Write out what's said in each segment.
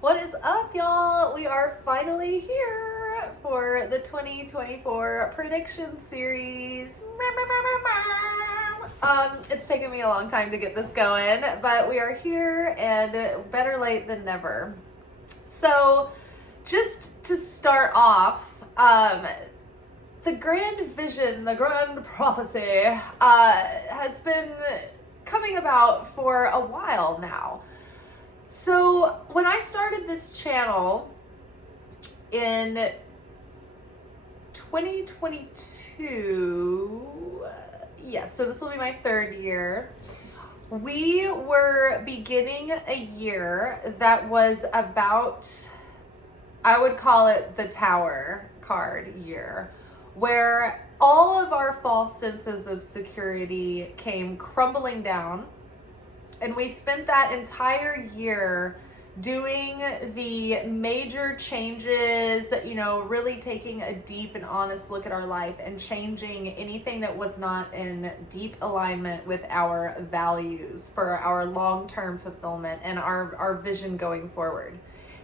What is up, y'all? We are finally here for the 2024 prediction series. It's taken me a long time to get this going, but we are here and better late than never. So, just to start off, the grand vision, the grand prophecy, has been coming about for a while now. So when I started this channel in 2022, so this will be my third year, we were beginning a year that was about, I would call it the Tower card year, where all of our false senses of security came crumbling down. And we spent that entire year doing the major changes, really taking a deep and honest look at our life and changing anything that was not in deep alignment with our values for our long-term fulfillment and our vision going forward.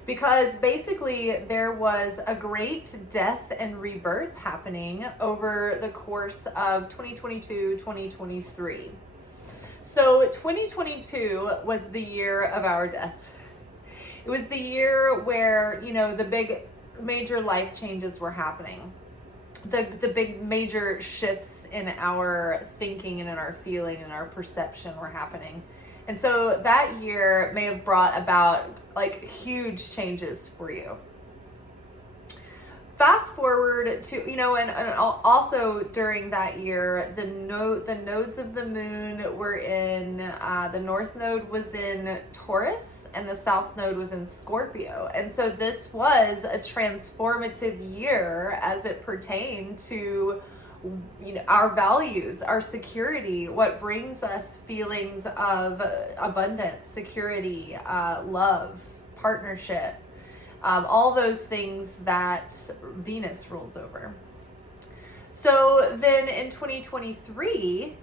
Because basically there was a great death and rebirth happening over the course of 2022, 2023. So 2022 was the year of our death. It was the year where, the big major life changes were happening. The big major shifts in our thinking and in our feeling and our perception were happening. And so that year may have brought about huge changes for you. Fast forward to, and also during that year, the nodes of the moon were in, the north node was in Taurus and the south node was in Scorpio. And so this was a transformative year as it pertained to, our values, our security, what brings us feelings of abundance, security, love, partnership. All those things that Venus rules over. So then in 2023,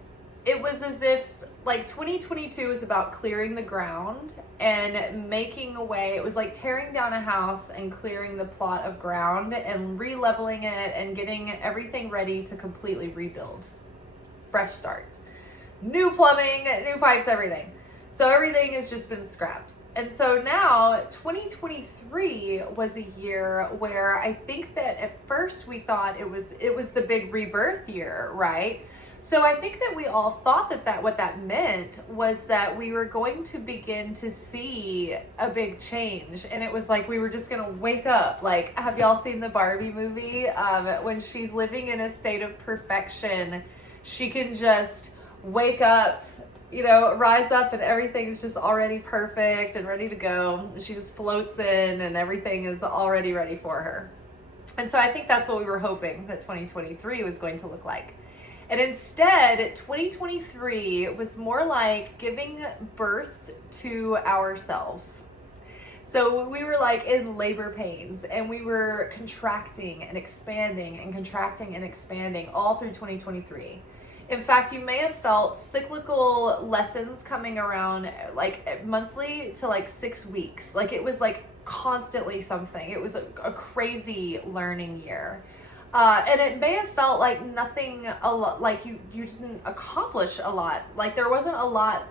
it was as if 2022 was about clearing the ground and making a way. It was like tearing down a house and clearing the plot of ground and re-leveling it and getting everything ready to completely rebuild. Fresh start. New plumbing, new pipes, everything. So everything has just been scrapped. And so now 2023 was a year where I think that at first we thought it was the big rebirth year, right? So I think that we all thought that what that meant was that we were going to begin to see a big change. And it was like we were just going to wake up. Have y'all seen the Barbie movie? When she's living in a state of perfection, she can just wake up, rise up and everything's just already perfect and ready to go. She just floats in and everything is already ready for her. And so I think that's what we were hoping that 2023 was going to look like. And instead, 2023 was more like giving birth to ourselves. So we were in labor pains and we were contracting and expanding and contracting and expanding all through 2023. In fact, you may have felt cyclical lessons coming around monthly to 6 weeks. It was constantly something. It was a crazy learning year. And it may have felt like nothing, you didn't accomplish a lot. There wasn't a lot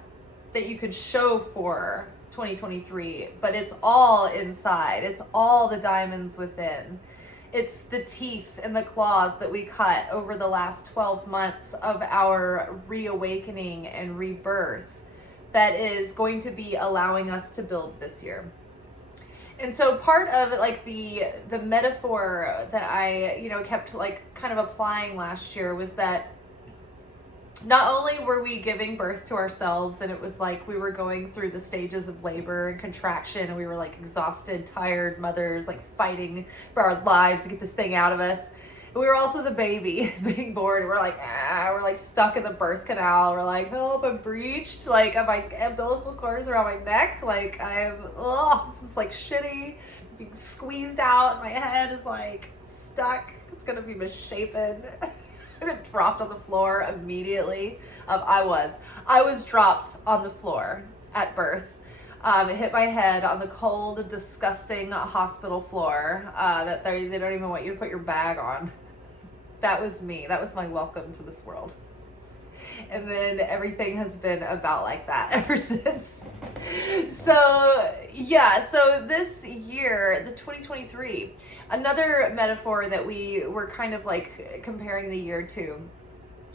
that you could show for 2023, but it's all inside. It's all the diamonds within. It's the teeth and the claws that we cut over the last 12 months of our reawakening and rebirth that is going to be allowing us to build this year. And so part of the metaphor that I, kept kind of applying last year was that not only were we giving birth to ourselves and it was we were going through the stages of labor and contraction and we were exhausted, tired mothers fighting for our lives to get this thing out of us. And we were also the baby being born. We're we're stuck in the birth canal. We're help, I'm breached. My umbilical cord is around my neck. This is shitty. Being squeezed out. My head is stuck. It's gonna be misshapen. I got dropped on the floor immediately. I was dropped on the floor at birth. hit my head on the cold, disgusting hospital floor that they don't even want you to put your bag on. That was me. That was my welcome to this world. And then everything has been about like that ever since. So this year, the 2023, another metaphor that we were kind of like comparing the year to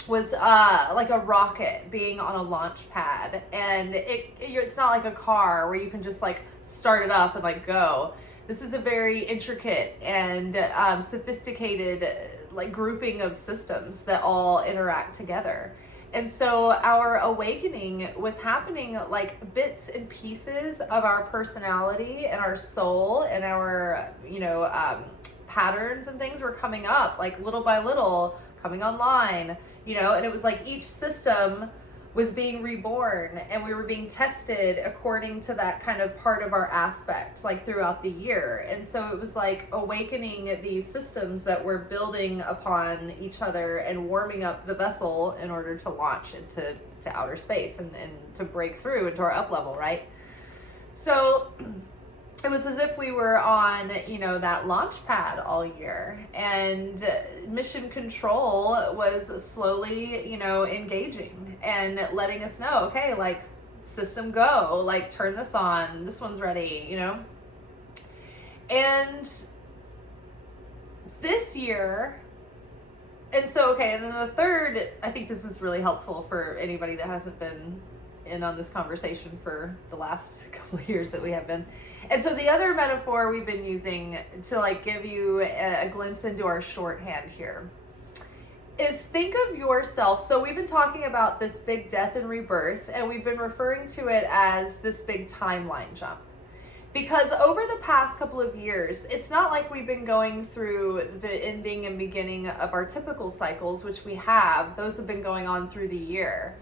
was like a rocket being on a launch pad, and it's not like a car where you can just like start it up and like go. This is a very intricate and sophisticated like grouping of systems that all interact together. And so our awakening was happening like bits and pieces of our personality and our soul and our, patterns and things were coming up like little by little, coming online, and it was like each system was being reborn, and we were being tested according to that kind of part of our aspect, like throughout the year. And so it was like awakening these systems that were building upon each other and warming up the vessel in order to launch into outer space and to break through into our up level, right? So it was as if we were on, that launch pad all year, and mission control was slowly, engaging and letting us know, okay, like system go, like turn this on, this one's ready, And this year, and then the third, I think this is really helpful for anybody that hasn't been in on this conversation for the last couple of years that we have been. And so the other metaphor we've been using to like give you a glimpse into our shorthand here is think of yourself. So we've been talking about this big death and rebirth, and we've been referring to it as this big timeline jump. Because over the past couple of years, it's not like we've been going through the ending and beginning of our typical cycles, which we have. Those have been going on through the year.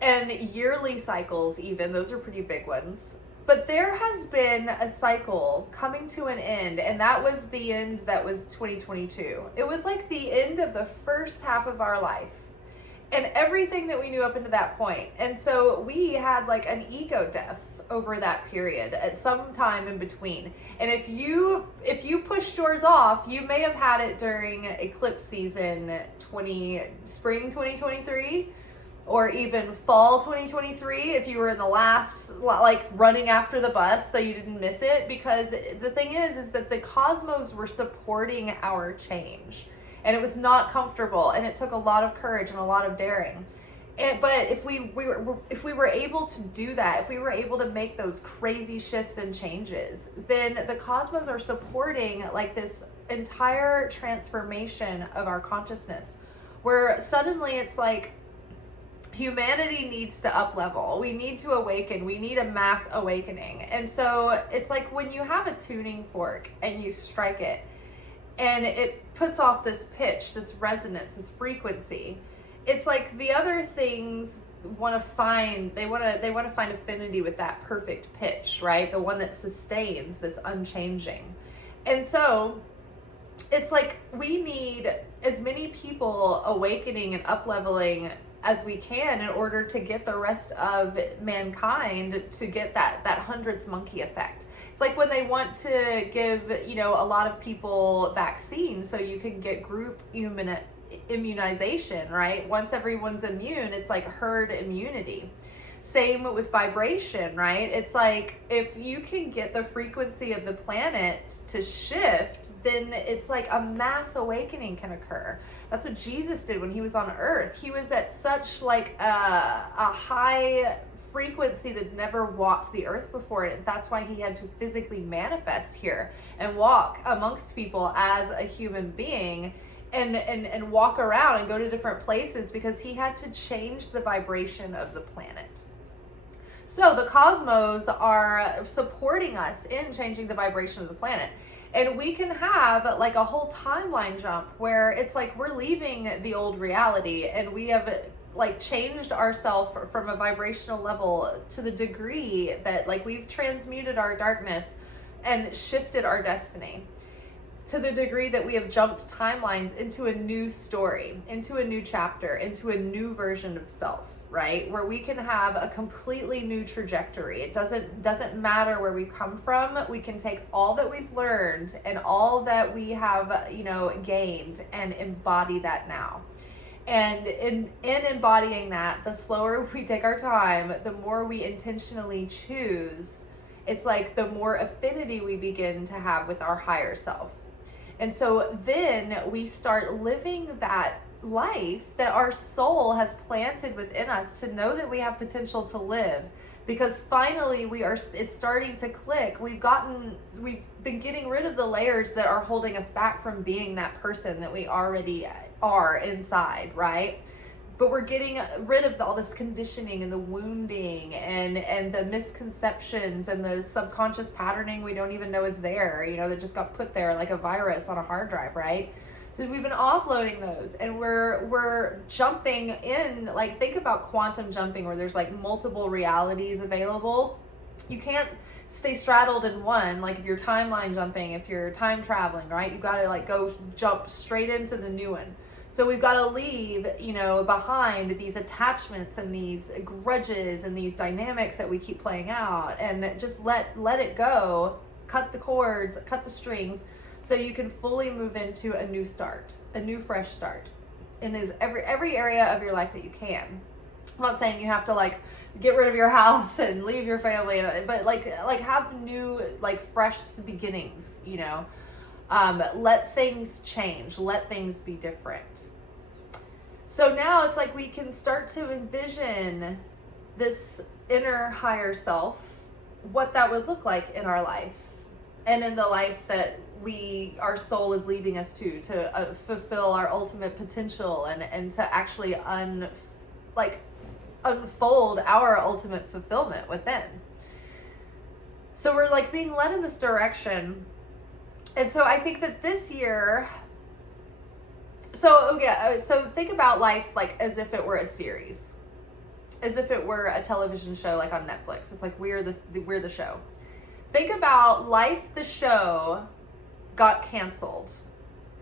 And yearly cycles even, those are pretty big ones. But there has been a cycle coming to an end, and that was the end that was 2022. It was like the end of the first half of our life and everything that we knew up until that point. And so we had like an ego death over that period at some time in between. And if you pushed yours off, you may have had it during eclipse season spring 2023. Or even fall 2023 if you were in the last, like running after the bus so you didn't miss it. Because the thing is that the cosmos were supporting our change, and it was not comfortable, and it took a lot of courage and a lot of daring. But if we were able to do that, if we were able to make those crazy shifts and changes, then the cosmos are supporting like this entire transformation of our consciousness, where suddenly it's like, humanity needs to up level. We need to awaken. We need a mass awakening. And so it's like when you have a tuning fork and you strike it and it puts off this pitch, this resonance, this frequency, it's like the other things want to find affinity with that perfect pitch, right? The one that sustains, that's unchanging. And so it's like we need as many people awakening and up leveling as we can in order to get the rest of mankind to get that 100th monkey effect. It's like when they want to give, a lot of people vaccines so you can get group immunization, right? Once everyone's immune, it's like herd immunity. Same with vibration, right? It's like if you can get the frequency of the planet to shift, then it's like a mass awakening can occur. That's what Jesus did when he was on earth. He was at such like a high frequency that never walked the earth before. And that's why he had to physically manifest here and walk amongst people as a human being and walk around and go to different places, because he had to change the vibration of the planet. So the cosmos are supporting us in changing the vibration of the planet. And we can have like a whole timeline jump where it's like we're leaving the old reality and we have like changed ourselves from a vibrational level to the degree that like we've transmuted our darkness and shifted our destiny, to the degree that we have jumped timelines into a new story, into a new chapter, into a new version of self. right? Where we can have a completely new trajectory. It doesn't matter where we've come from. We can take all that we've learned and all that we have, gained and embody that now. And in embodying that, the slower we take our time, the more we intentionally choose, it's like the more affinity we begin to have with our higher self. And so then we start living that life that our soul has planted within us to know that we have potential to live, because finally it's starting to click. We've been getting rid of the layers that are holding us back from being that person that we already are inside, right? But we're getting rid of all this conditioning and the wounding and the misconceptions and the subconscious patterning we don't even know is there, that just got put there like a virus on a hard drive, right? So we've been offloading those, and we're jumping in, like, think about quantum jumping, where there's like multiple realities available. You can't stay straddled in one. Like if you're timeline jumping, if you're time traveling, right? You've got to like jump straight into the new one. So we've got to leave, behind these attachments and these grudges and these dynamics that we keep playing out, and just let it go, cut the cords, cut the strings, so you can fully move into a new start, a new fresh start in every area of your life that you can. I'm not saying you have to like get rid of your house and leave your family, but like have new, like, fresh beginnings, let things change, let things be different. So now it's like we can start to envision this inner higher self, what that would look like in our life and in the life that our soul is leading us to fulfill our ultimate potential and to actually unfold our ultimate fulfillment within. So we're like being led in this direction. And so I think that this year, so think about life like as if it were a series, as if it were a television show like on Netflix. It's like we're the show. Think about life, the show got canceled.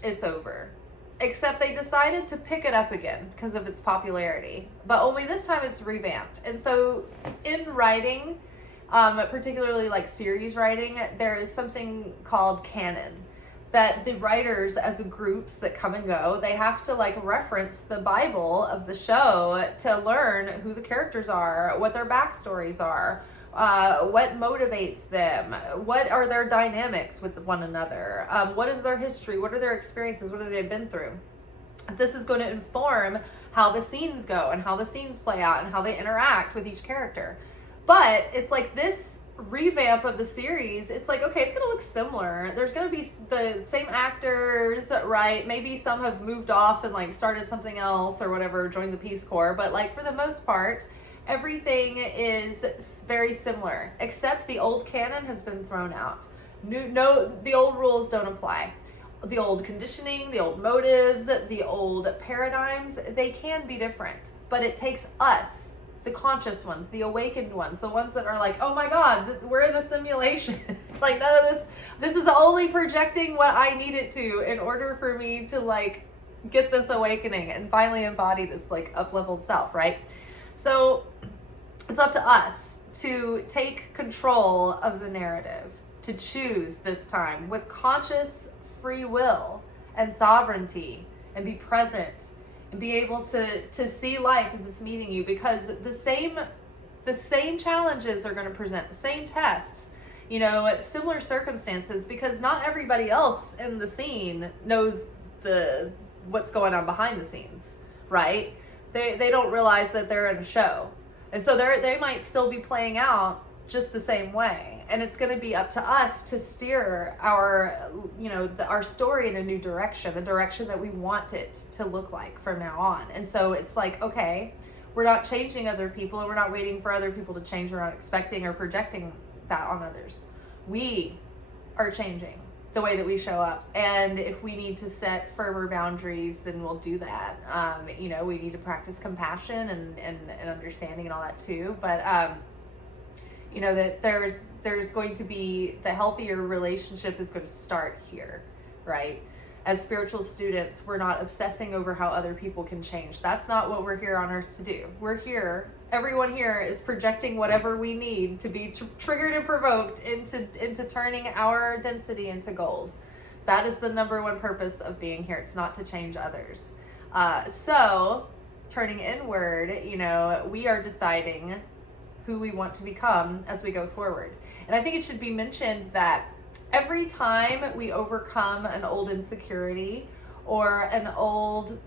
It's over. Except they decided to pick it up again because of its popularity. But only this time it's revamped. And so in writing, particularly like series writing, there is something called canon. That the writers as groups that come and go, they have to like reference the Bible of the show to learn who the characters are, what their backstories are, what motivates them, what are their dynamics with one another, what is their history, what are their experiences, what have they been through. This is going to inform how the scenes go and how the scenes play out and how they interact with each character. But it's like this revamp of the series, it's like, okay, it's going to look similar. There's going to be the same actors, right? Maybe some have moved off and like started something else or whatever, joined the Peace Corps, but like for the most part, everything is very similar, except the old canon has been thrown out. The old rules don't apply. The old conditioning, the old motives, the old paradigms, they can be different, but it takes us, the conscious ones, the awakened ones, the ones that are like, oh my God, we're in a simulation. Like none of this is only projecting what I need it to in order for me to like get this awakening and finally embody this like up-leveled self, right? So it's up to us to take control of the narrative, to choose this time with conscious free will and sovereignty, and be present and be able to see life as it's meeting you, because the same challenges are going to present, the same tests, similar circumstances, because not everybody else in the scene knows what's going on behind the scenes, right? They don't realize that they're in a show. And so they might still be playing out just the same way. And it's going to be up to us to steer our story in a new direction, the direction that we want it to look like from now on. And so it's like, okay, we're not changing other people, and we're not waiting for other people to change. We're not expecting or projecting that on others. We are changing the way that we show up. And if we need to set firmer boundaries, then we'll do that. We need to practice compassion and understanding and all that too. But, that there's going to be, the healthier relationship is going to start here, right? As spiritual students, we're not obsessing over how other people can change. That's not what we're here on earth to do. We're here, everyone here is projecting whatever we need to be triggered and provoked into turning our density into gold. That is the number one purpose of being here. It's not to change others. So turning inward, we are deciding who we want to become as we go forward. And I think it should be mentioned that every time we overcome an old insecurity or an old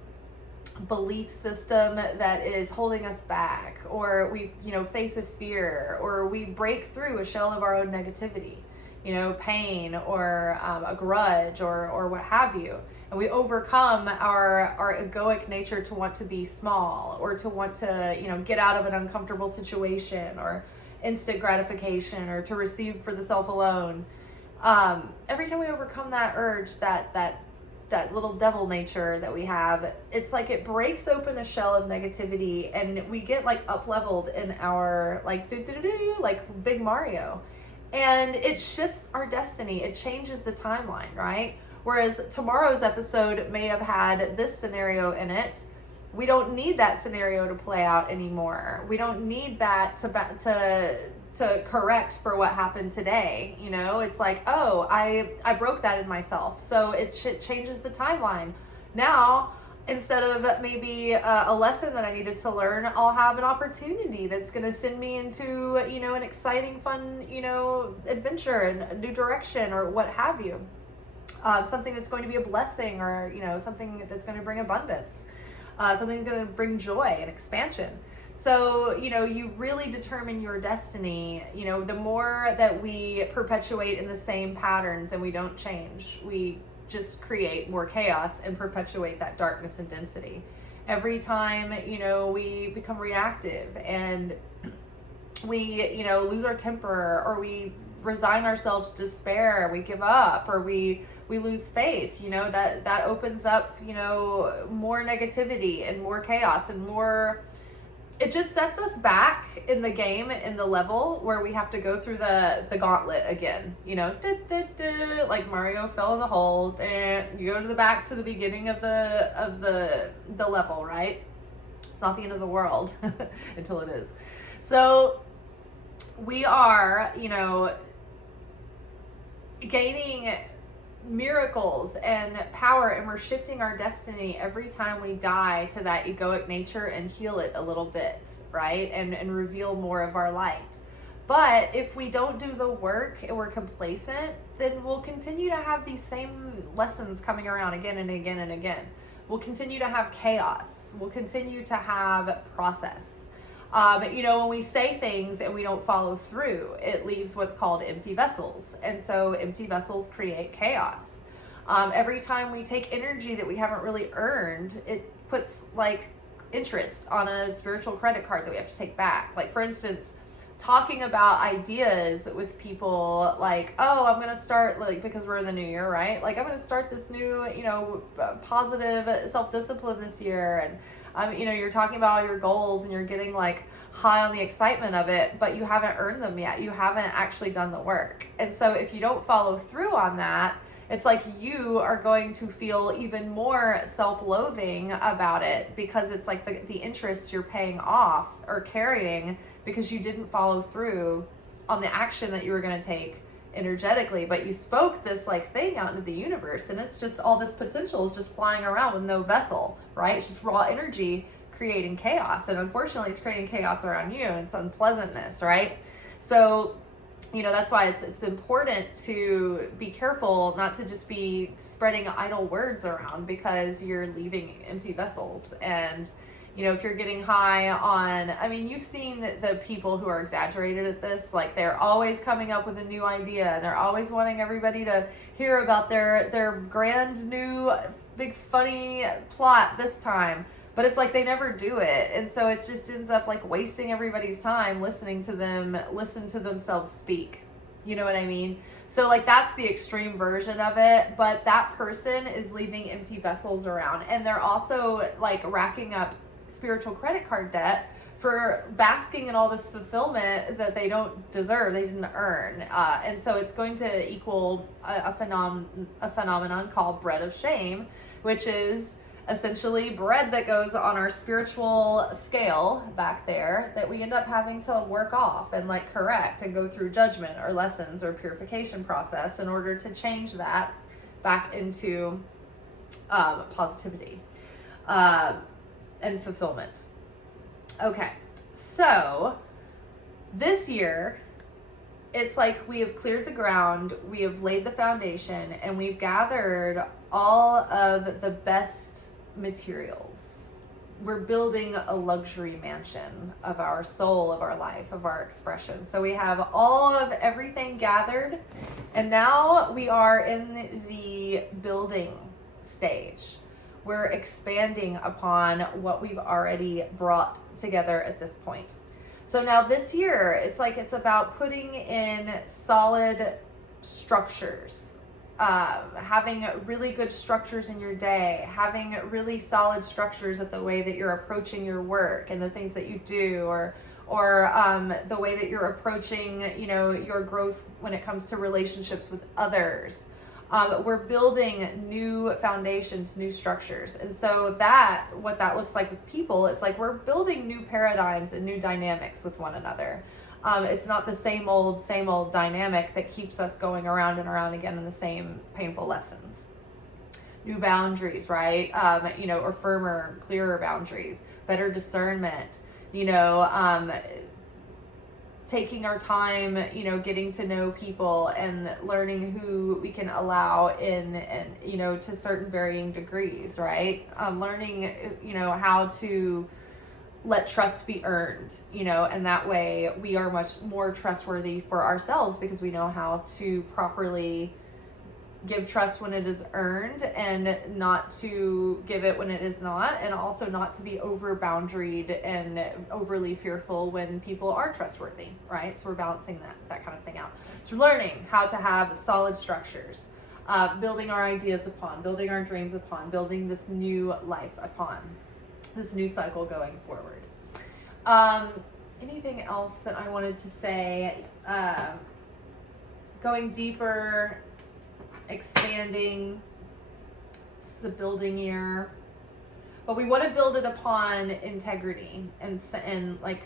belief system that is holding us back, or we face a fear, or we break through a shell of our own negativity, pain or a grudge or what have you, and we overcome our egoic nature to want to be small, or to want to get out of an uncomfortable situation, or instant gratification, or to receive for the self alone. Every time we overcome that urge, that little devil nature that we have, it's like it breaks open a shell of negativity, and we get like up leveled in our like big Mario, and it shifts our destiny. It changes the timeline, right? Whereas tomorrow's episode may have had this scenario in it, we don't need that scenario to play out anymore. We don't need that to correct for what happened today. It's like, oh, I broke that in myself, so it changes the timeline. Now, instead of maybe a lesson that I needed to learn, I'll have an opportunity that's going to send me into an exciting, fun adventure and a new direction, or what have you. Something that's going to be a blessing, or something that's going to bring abundance, something that's going to bring joy and expansion. So, you really determine your destiny. The more that we perpetuate in the same patterns and we don't change, we just create more chaos and perpetuate that darkness and density. Every time, we become reactive, and we, lose our temper, or we resign ourselves to despair, we give up, or we lose faith, that opens up, more negativity and more chaos and more. It just sets us back in the game, in the level where we have to go through the gauntlet again. Like Mario fell in the hole, and you go to the beginning of the level, right? It's not the end of the world until it is. So we are, gaining miracles and power, and we're shifting our destiny every time we die to that egoic nature and heal it a little bit, right? And reveal more of our light. But if we don't do the work and we're complacent, then we'll continue to have these same lessons coming around again and again and again. We'll continue to have chaos. We'll continue to have process. When we say things and we don't follow through, it leaves what's called empty vessels. And so empty vessels create chaos. Every time we take energy that we haven't really earned, it puts like interest on a spiritual credit card that we have to take back. Like, for instance, talking about ideas with people, like, oh, I'm going to start, like, because we're in the new year, right? Like, I'm going to start this new, positive self-discipline this year. And you're talking about all your goals, and you're getting like high on the excitement of it, but you haven't earned them yet. You haven't actually done the work. And so if you don't follow through on that, it's like you are going to feel even more self-loathing about it, because it's like the interest you're paying off or carrying because you didn't follow through on the action that you were going to take energetically. But you spoke this like thing out into the universe, and it's just all this potential is just flying around with no vessel, right? It's just raw energy creating chaos, and unfortunately it's creating chaos around you, and it's unpleasantness, right? So that's why it's important to be careful not to just be spreading idle words around, because you're leaving empty vessels. And if you're getting high on, you've seen the people who are exaggerated at this, like they're always coming up with a new idea, and they're always wanting everybody to hear about their grand new big funny plot this time, but it's like they never do it. And so it just ends up like wasting everybody's time listening to themselves speak. You know what I mean? So like that's the extreme version of it, but that person is leaving empty vessels around, and they're also like racking up spiritual credit card debt for basking in all this fulfillment that they don't deserve, they didn't earn. And so it's going to equal a phenomenon called bread of shame, which is essentially bread that goes on our spiritual scale back there that we end up having to work off and like correct and go through judgment or lessons or purification process in order to change that back into positivity and fulfillment. Okay, so this year, it's like we have cleared the ground, we have laid the foundation, and we've gathered all of the best materials. We're building a luxury mansion of our soul, of our life, of our expression. So we have all of everything gathered, and now we are in the building stage. We're expanding upon what we've already brought together at this point. So now this year, it's about putting in solid structures, having really good structures in your day, having really solid structures at the way that you're approaching your work and the things that you do, or the way that you're approaching, your growth when it comes to relationships with others. We're building new foundations, new structures. And so what that looks like with people, it's like we're building new paradigms and new dynamics with one another. It's not the same old dynamic that keeps us going around and around again in the same painful lessons. New boundaries, right? Or firmer, clearer boundaries, better discernment, taking our time, getting to know people and learning who we can allow in, and, to certain varying degrees, right? Learning, how to let trust be earned, and that way we are much more trustworthy for ourselves because we know how to properly give trust when it is earned and not to give it when it is not, and also not to be over boundaried and overly fearful when people are trustworthy, right? So we're balancing that kind of thing out. So learning how to have solid structures, building our ideas upon, building our dreams upon, building this new life upon, this new cycle going forward. Anything else that I wanted to say? Going deeper, expanding. This is a building year, but we want to build it upon integrity and like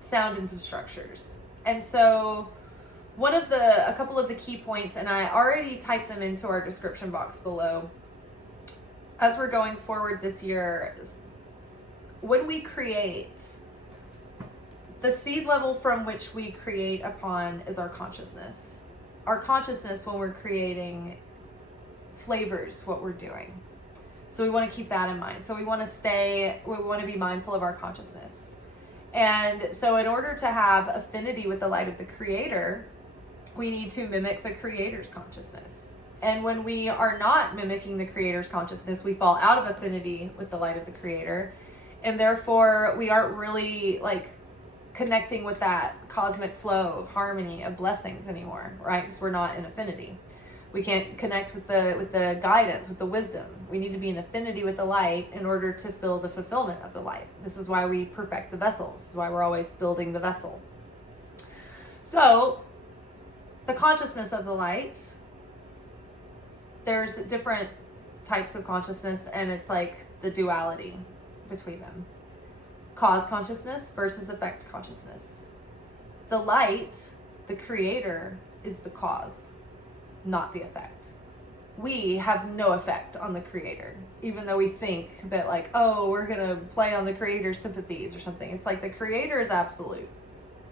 sound infrastructures. And so a couple of the key points, and I already typed them into our description box below, as we're going forward this year, when we create, the seed level from which we create upon is our consciousness. Our consciousness, when we're creating, flavors what we're doing. So we want to keep that in mind. So we want to be mindful of our consciousness. And so in order to have affinity with the light of the Creator, we need to mimic the Creator's consciousness. And when we are not mimicking the Creator's consciousness, we fall out of affinity with the light of the Creator. And therefore, we aren't really connecting with that cosmic flow of harmony, of blessings anymore, right? Because we're not in affinity. We can't connect with the guidance, with the wisdom. We need to be in affinity with the light in order to feel the fulfillment of the light. This is why we perfect the vessel. This is why we're always building the vessel. So, the consciousness of the light, there's different types of consciousness, and it's like the duality between them. Cause consciousness versus effect consciousness. The light, the Creator, is the cause, not the effect. We have no effect on the Creator, even though we think that we're gonna play on the Creator's sympathies or something. It's like the Creator is absolute.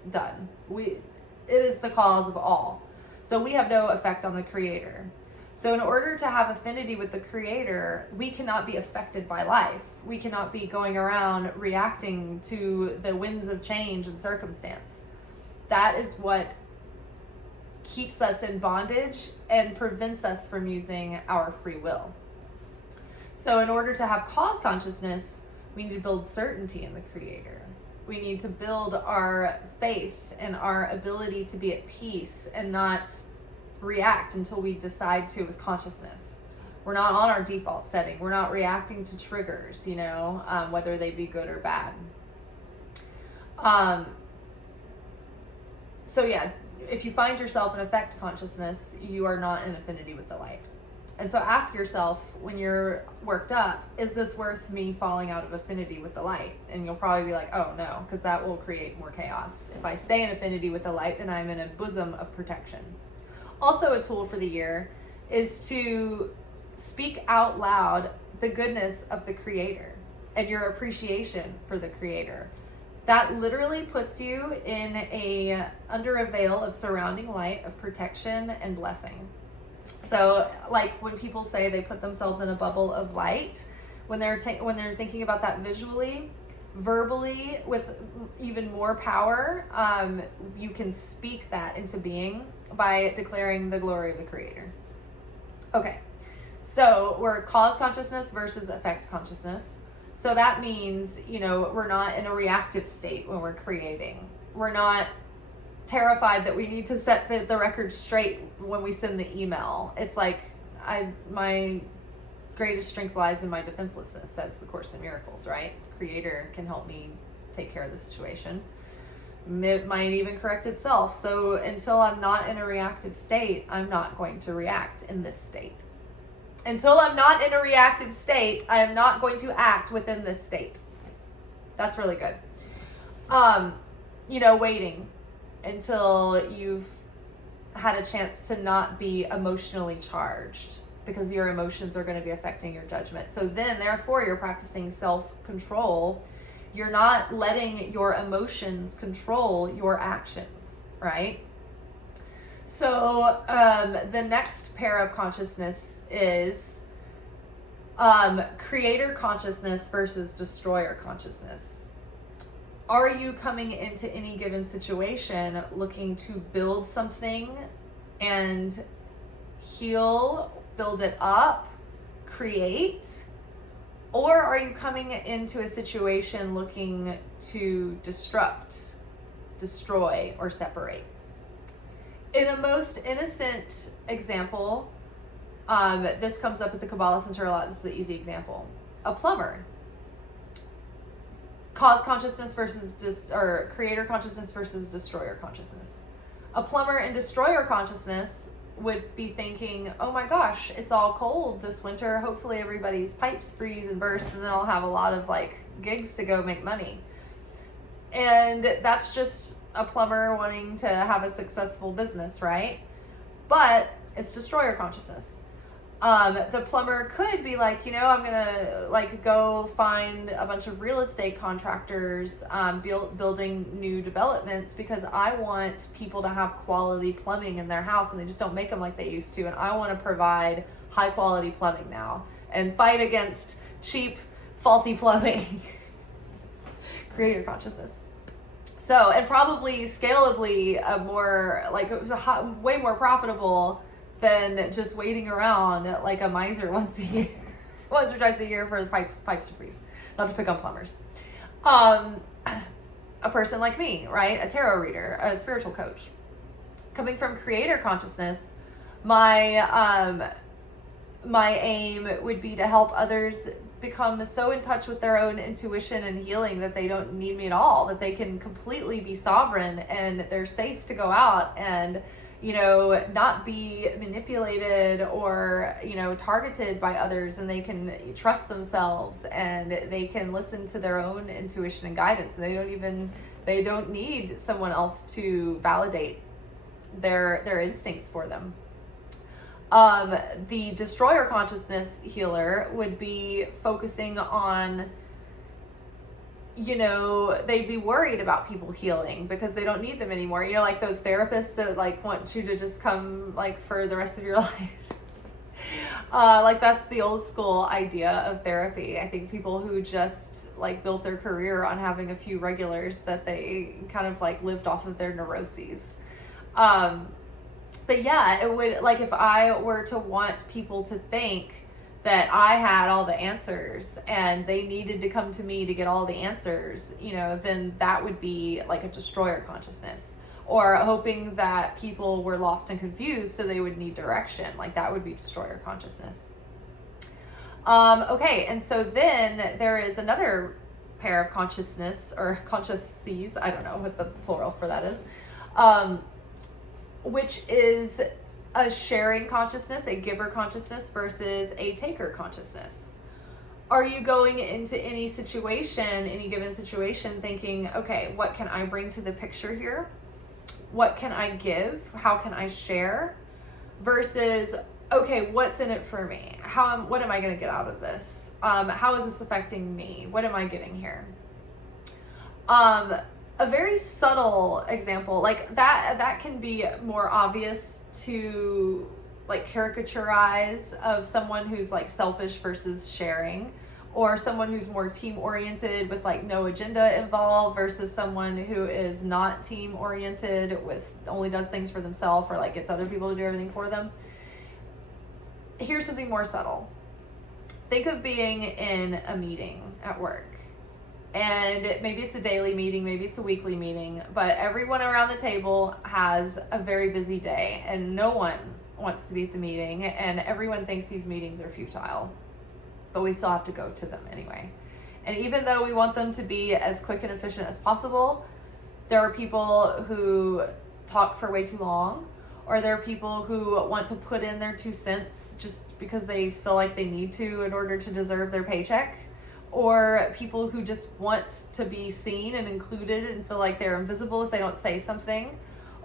Done. It is the cause of all. So we have no effect on the Creator. So in order to have affinity with the Creator, we cannot be affected by life. We cannot be going around reacting to the winds of change and circumstance. That is what keeps us in bondage and prevents us from using our free will. So in order to have cause consciousness, we need to build certainty in the Creator. We need to build our faith and our ability to be at peace and not react until we decide to with consciousness. We're not on our default setting. We're not reacting to triggers, whether they be good or bad. So yeah, if you find yourself in effect consciousness, you are not in affinity with the light. And so ask yourself when you're worked up, is this worth me falling out of affinity with the light? And you'll probably be like, oh no, because that will create more chaos. If I stay in affinity with the light, then I'm in a bosom of protection. Also, a tool for the year is to speak out loud the goodness of the Creator and your appreciation for the Creator. That literally puts you in under a veil of surrounding light of protection and blessing. So like when people say they put themselves in a bubble of light, when they're thinking about that visually, verbally, with even more power, you can speak that into being by declaring the glory of the Creator. Okay, so we're cause consciousness versus effect consciousness. So that means, we're not in a reactive state when we're creating. We're not terrified that we need to set the record straight when we send the email. It's like, my greatest strength lies in my defenselessness, says the Course in Miracles, right? Creator can help me take care of the situation. It might even correct itself. So until I'm not in a reactive state, I'm not going to react in this state. Until I'm not in a reactive state, I am not going to act within this state. That's really good. Waiting until you've had a chance to not be emotionally charged, because your emotions are going to be affecting your judgment. So then, therefore, you're practicing self-control. You're not letting your emotions control your actions, right? So the next pair of consciousness is creator consciousness versus destroyer consciousness. Are you coming into any given situation looking to build something and heal, build it up, create? Or are you coming into a situation looking to disrupt, destroy, or separate? In a most innocent example, this comes up at the Kabbalah Center a lot. This is an easy example. A plumber. Cause consciousness versus creator consciousness versus destroyer consciousness. A plumber in destroyer consciousness would be thinking, oh my gosh, it's all cold this winter. Hopefully everybody's pipes freeze and burst, and then I'll have a lot of gigs to go make money. And that's just a plumber wanting to have a successful business, right? But it's destroyer consciousness. The plumber could be like, I'm gonna go find a bunch of real estate contractors building new developments, because I want people to have quality plumbing in their house, and they just don't make them like they used to, and I want to provide high quality plumbing now and fight against cheap, faulty plumbing. Creator consciousness. So, and probably scalably way more profitable than just waiting around like a miser once or twice a year for the pipes to freeze. Not to pick on plumbers. A person like me, right? A tarot reader, a spiritual coach. Coming from creator consciousness, my aim would be to help others become so in touch with their own intuition and healing that they don't need me at all, that they can completely be sovereign and they're safe to go out and not be manipulated or, targeted by others, and they can trust themselves and they can listen to their own intuition and guidance. And they don't need someone else to validate their instincts for them. The destroyer consciousness healer would be focusing on, they'd be worried about people healing because they don't need them anymore. Like those therapists that want you to just come for the rest of your life. That's the old school idea of therapy. I think people who just built their career on having a few regulars, that they kind of lived off of their neuroses. But yeah, it would, if I were to want people to think that I had all the answers and they needed to come to me to get all the answers, then that would be a destroyer consciousness. Or hoping that people were lost and confused so they would need direction. That would be destroyer consciousness. Okay, and so then there is another pair of consciousness or consciouses, I don't know what the plural for that is, which is a sharing consciousness, a giver consciousness versus a taker consciousness. Are you going into any situation, any given situation, thinking, okay, what can I bring to the picture here? What can I give? How can I share? Versus, okay, what's in it for me? What am I going to get out of this? How is this affecting me? What am I getting here? A very subtle example, like that can be more obvious to like caricaturize of someone who's like selfish versus sharing, or someone who's more team oriented with like no agenda involved versus someone who is not team oriented with only does things for themselves or like gets other people to do everything for them. Here's something more subtle. Think of being in a meeting at work, and maybe it's a daily meeting, maybe it's a weekly meeting, but everyone around the table has a very busy day and no one wants to be at the meeting, and everyone thinks these meetings are futile, but we still have to go to them anyway. And even though we want them to be as quick and efficient as possible, there are people who talk for way too long, or there are people who want to put in their 2 cents just because they feel like they need to in order to deserve their paycheck, or people who just want to be seen and included and feel like they're invisible if they don't say something,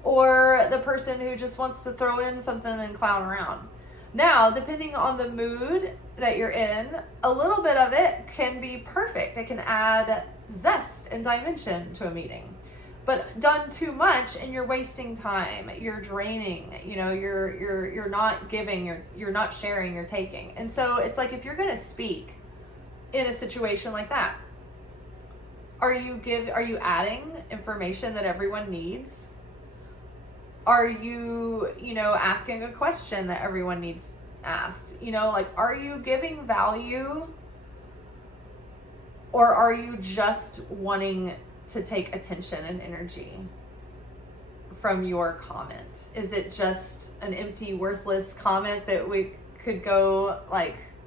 or the person who just wants to throw in something and clown around. Now, depending on the mood that you're in, a little bit of it can be perfect. It can add zest and dimension to a meeting. But done too much and you're wasting time, you're draining, you're not giving, you're not sharing, you're taking. And so it's like, if you're going to speak in a situation like that, are you adding information that everyone needs? Are you, asking a question that everyone needs asked? Are you giving value, or are you just wanting to take attention and energy from your comment? Is it just an empty, worthless comment that we could go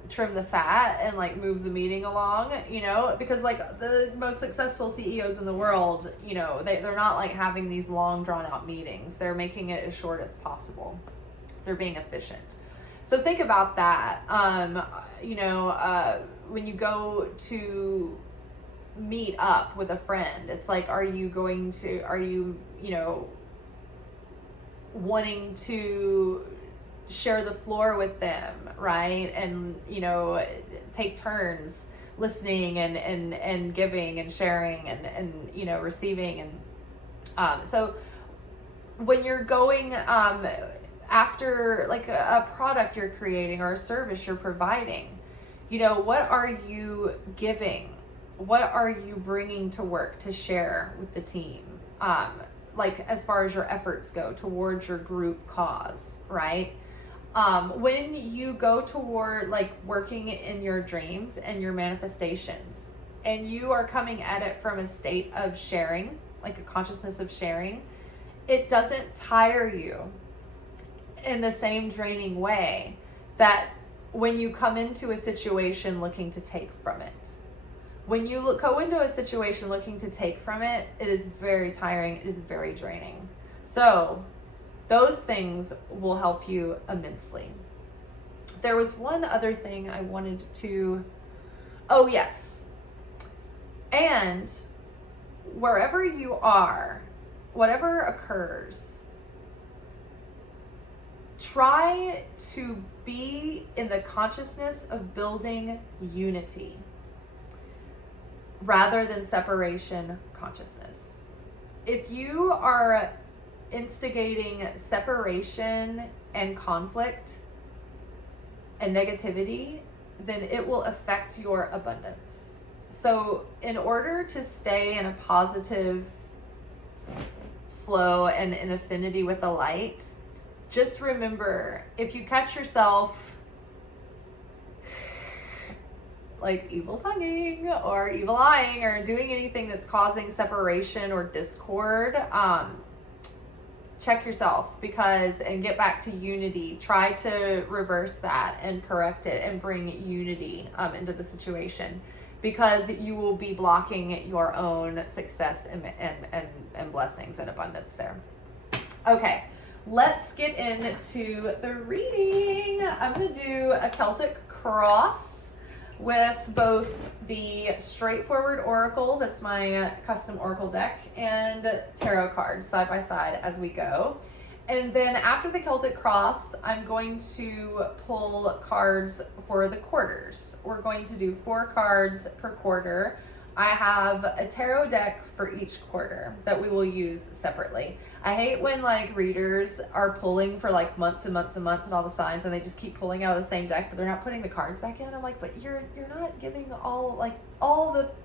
trim the fat and move the meeting along, because the most successful CEOs in the world, they're not having these long drawn out meetings. They're making it as short as possible. So they're being efficient. So think about that. When you go to meet up with a friend, it's are you wanting to share the floor with them, right? And take turns listening and giving and sharing and receiving. And so when you're going after a product you're creating or a service you're providing, what are you giving? What are you bringing to work to share with the team? As far as your efforts go towards your group cause, right? When you go toward working in your dreams and your manifestations, and you are coming at it from a state of sharing, a consciousness of sharing, it doesn't tire you in the same draining way that when you come into a situation looking to take from it. When you go into a situation looking to take from it, it is very tiring, it is very draining. So those things will help you immensely. There was one other thing I wanted to, oh yes. And wherever you are, whatever occurs, try to be in the consciousness of building unity rather than separation consciousness. If you are instigating separation and conflict and negativity, then it will affect your abundance. So in order to stay in a positive flow and in affinity with the light, just remember, if you catch yourself evil tonguing or evil eyeing or doing anything that's causing separation or discord, check yourself and get back to unity. Try to reverse that and correct it and bring unity into the situation. because you will be blocking your own success and blessings and abundance there. Okay, let's get into the reading. I'm going to do a Celtic cross with both the straightforward oracle, that's my custom oracle deck, and tarot cards side by side as we go. And then after the Celtic cross, I'm going to pull cards for the quarters. We're going to do 4 cards per quarter. I have a tarot deck for each quarter that we will use separately. I hate when like readers are pulling for like months and months and months and all the signs, and they just keep pulling out of the same deck, but they're not putting the cards back in. I'm like, but you're not giving all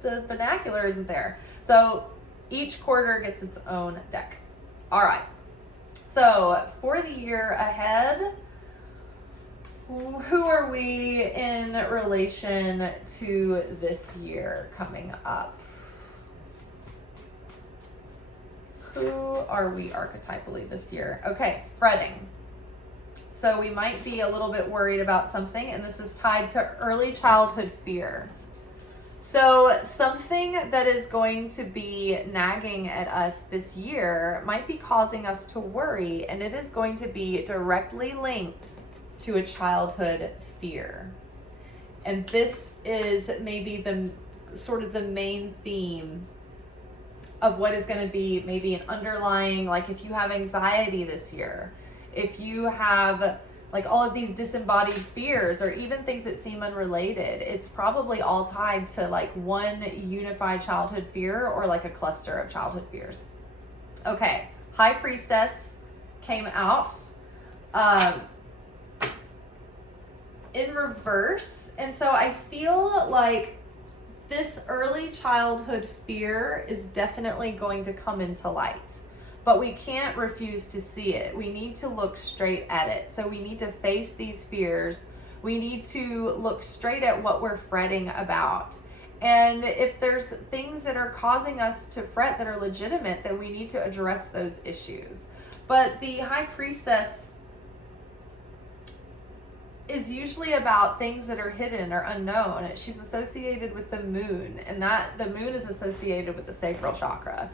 the vernacular isn't there. So each quarter gets its own deck. All right. So for the year ahead, who are we in relation to this year coming up? Who are we archetypally this year? Okay, fretting. So we might be a little bit worried about something, and this is tied to early childhood fear. So something that is going to be nagging at us this year might be causing us to worry, and it is going to be directly linked to a childhood fear. And this is maybe the sort of the main theme of what is going to be maybe an underlying, like if you have anxiety this year, if you have like all of these disembodied fears, or even things that seem unrelated, it's probably all tied to like one unified childhood fear or like a cluster of childhood fears. Okay, High Priestess came out in reverse. And so I feel like this early childhood fear is definitely going to come into light. But we can't refuse to see it. We need to look straight at it. So we need to face these fears. We need to look straight at what we're fretting about. And if there's things that are causing us to fret that are legitimate, then we need to address those issues. But the High Priestess is usually about things that are hidden or unknown. She's associated with the moon, and that the moon is associated with the sacral chakra,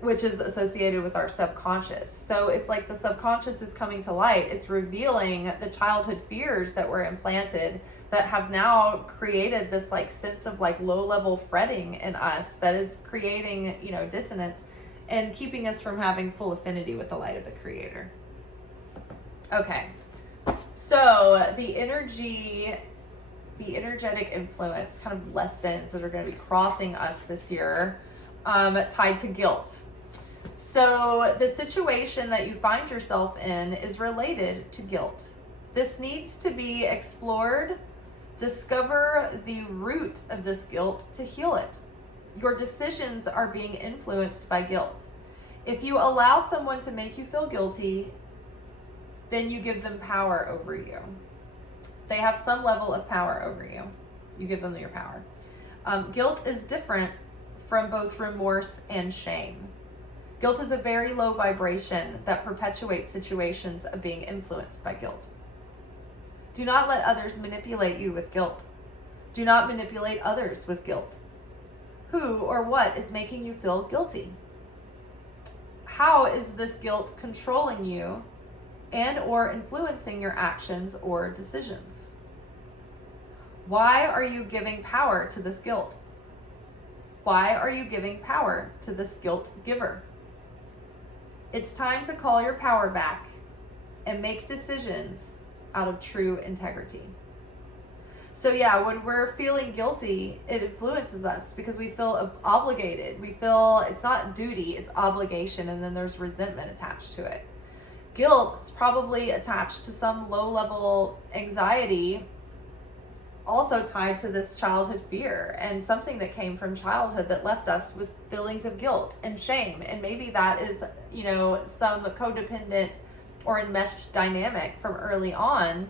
which is associated with our subconscious. So it's like the subconscious is coming to light. It's revealing the childhood fears that were implanted that have now created this like sense of like low level fretting in us that is creating, dissonance and keeping us from having full affinity with the light of the creator. Okay. So the energetic influence kind of lessons that are going to be crossing us this year, tied to guilt. So the situation that you find yourself in is related to guilt. This needs to be explored. Discover the root of this guilt to heal it. Your decisions are being influenced by guilt. If you allow someone to make you feel guilty, then you give them power over you. They have some level of power over you. You give them your power. Guilt is different from both remorse and shame. Guilt is a very low vibration that perpetuates situations of being influenced by guilt. Do not let others manipulate you with guilt. Do not manipulate others with guilt. Who or what is making you feel guilty? How is this guilt controlling you and or influencing your actions or decisions? Why are you giving power to this guilt? Why are you giving power to this guilt giver? It's time to call your power back and make decisions out of true integrity. So yeah, when we're feeling guilty, it influences us because we feel obligated. We feel it's not duty, it's obligation, and then there's resentment attached to it. Guilt is probably attached to some low-level anxiety, also tied to this childhood fear and something that came from childhood that left us with feelings of guilt and shame. And maybe that is, some codependent or enmeshed dynamic from early on,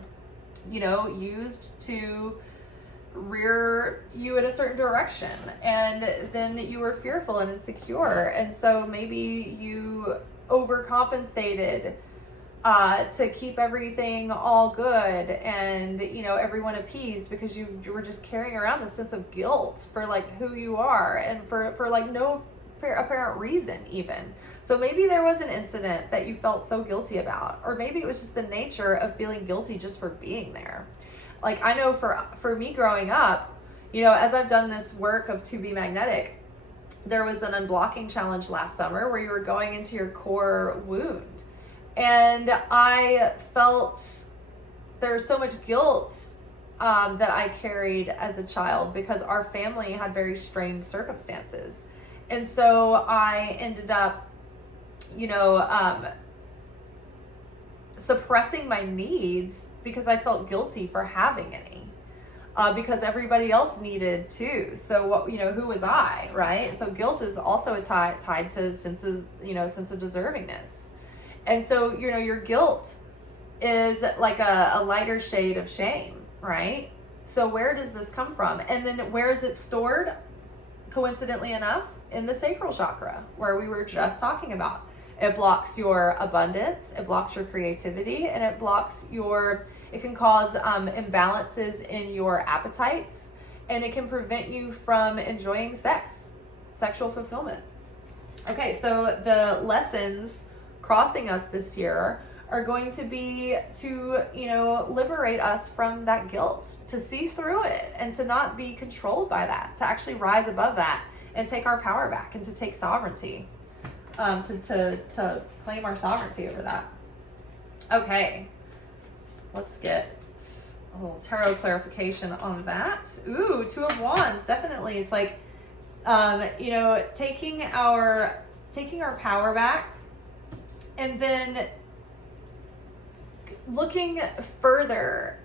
used to rear you in a certain direction. And then you were fearful and insecure. And so maybe you overcompensated to keep everything all good and, you know, everyone appeased, because you were just carrying around this sense of guilt for like who you are, and for like no apparent reason even. So maybe there was an incident that you felt so guilty about, or maybe it was just the nature of feeling guilty just for being there. Like, I know for me growing up, you know, as I've done this work of To Be Magnetic, there was an unblocking challenge last summer where you were going into your core wound. And I felt there's so much guilt that I carried as a child, because our family had very strange circumstances. And so I ended up, you know, suppressing my needs because I felt guilty for having any. Because everybody else needed too. So what, you know, who was I, right? So guilt is also tied to senses, you know, sense of deservingness. And so, you know, your guilt is like a lighter shade of shame, right? So where does this come from? And then where is it stored? Coincidentally enough, in the sacral chakra, where we were just talking about. It blocks your abundance, it blocks your creativity, and it blocks it can cause imbalances in your appetites, and it can prevent you from enjoying sexual fulfillment. Okay, so the lessons crossing us this year are going to be to, you know, liberate us from that guilt, to see through it and to not be controlled by that, to actually rise above that and take our power back and to take sovereignty, to claim our sovereignty over that. Okay, let's get a little tarot clarification on that. Ooh, Two of Wands, definitely. It's like, you know, taking our power back, and then looking further,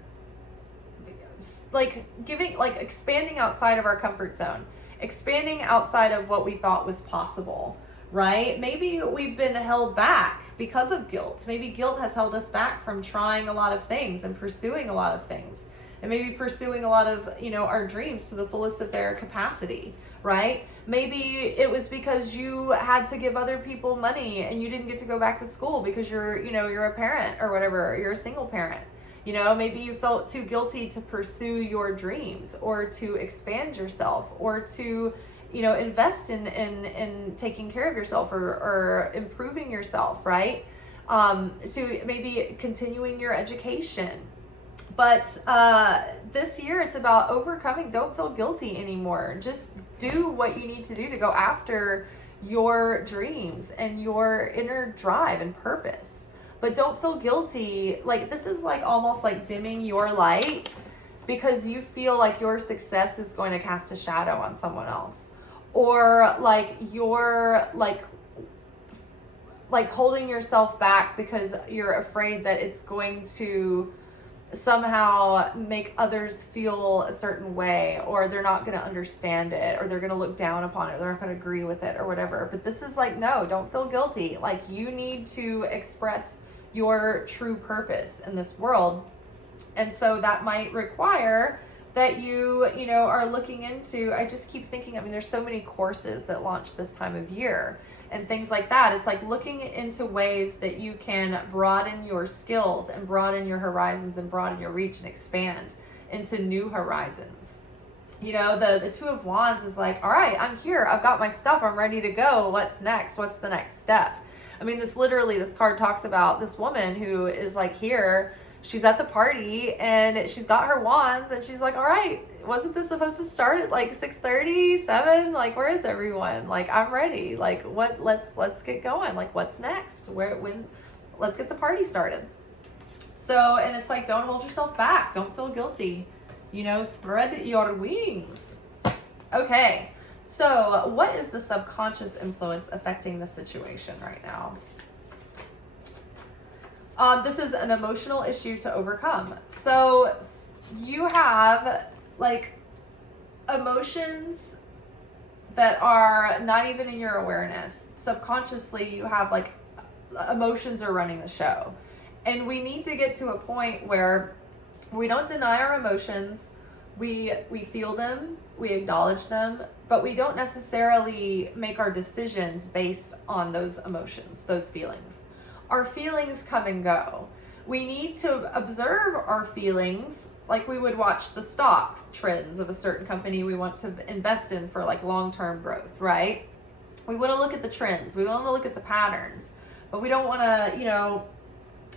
like expanding outside of our comfort zone, expanding outside of what we thought was possible, right? Maybe we've been held back because of guilt. Maybe guilt has held us back from trying a lot of things and pursuing a lot of things, and maybe pursuing a lot of, you know, our dreams to the fullest of their capacity, right? Maybe it was because you had to give other people money and you didn't get to go back to school because you're a parent or whatever, you're a single parent. You know, maybe you felt too guilty to pursue your dreams, or to expand yourself, or to, you know, invest in taking care of yourself, or improving yourself, right? To maybe continuing your education. But this year it's about overcoming. Don't feel guilty anymore. Just do what you need to do to go after your dreams and your inner drive and purpose. But don't feel guilty. Like, this is like almost like dimming your light because you feel like your success is going to cast a shadow on someone else. Or like you're like holding yourself back because you're afraid that it's going to somehow make others feel a certain way, or they're not going to understand it, or they're going to look down upon it, or they're not going to agree with it, or whatever. But this is like, no, don't feel guilty. Like, you need to express your true purpose in this world. And so that might require that you know, are looking into, I just keep thinking, I mean, there's so many courses that launch this time of year and things like that. It's like looking into ways that you can broaden your skills and broaden your horizons and broaden your reach and expand into new horizons. You know, the Two of Wands is like, all right, I'm here. I've got my stuff. I'm ready to go. What's next? What's the next step? I mean, this card talks about this woman who is like here. She's at the party and she's got her wands and she's like, all right, wasn't this supposed to start at like 6:30, 7? Like, where is everyone? Like, I'm ready. Like, what, let's get going. Like, what's next? Let's get the party started. So, and it's like, don't hold yourself back. Don't feel guilty. You know, spread your wings. Okay. So what is the subconscious influence affecting the situation right now? This is an emotional issue to overcome. So you have like emotions that are not even in your awareness. Subconsciously, you have like emotions are running the show. And we need to get to a point where we don't deny our emotions. We feel them, we acknowledge them, but we don't necessarily make our decisions based on those emotions, those feelings. our feelings come and go. We need to observe our feelings like we would watch the stocks trends of a certain company we want to invest in for like long-term growth, right? We want to look at the trends. We want to look at the patterns, but we don't want to,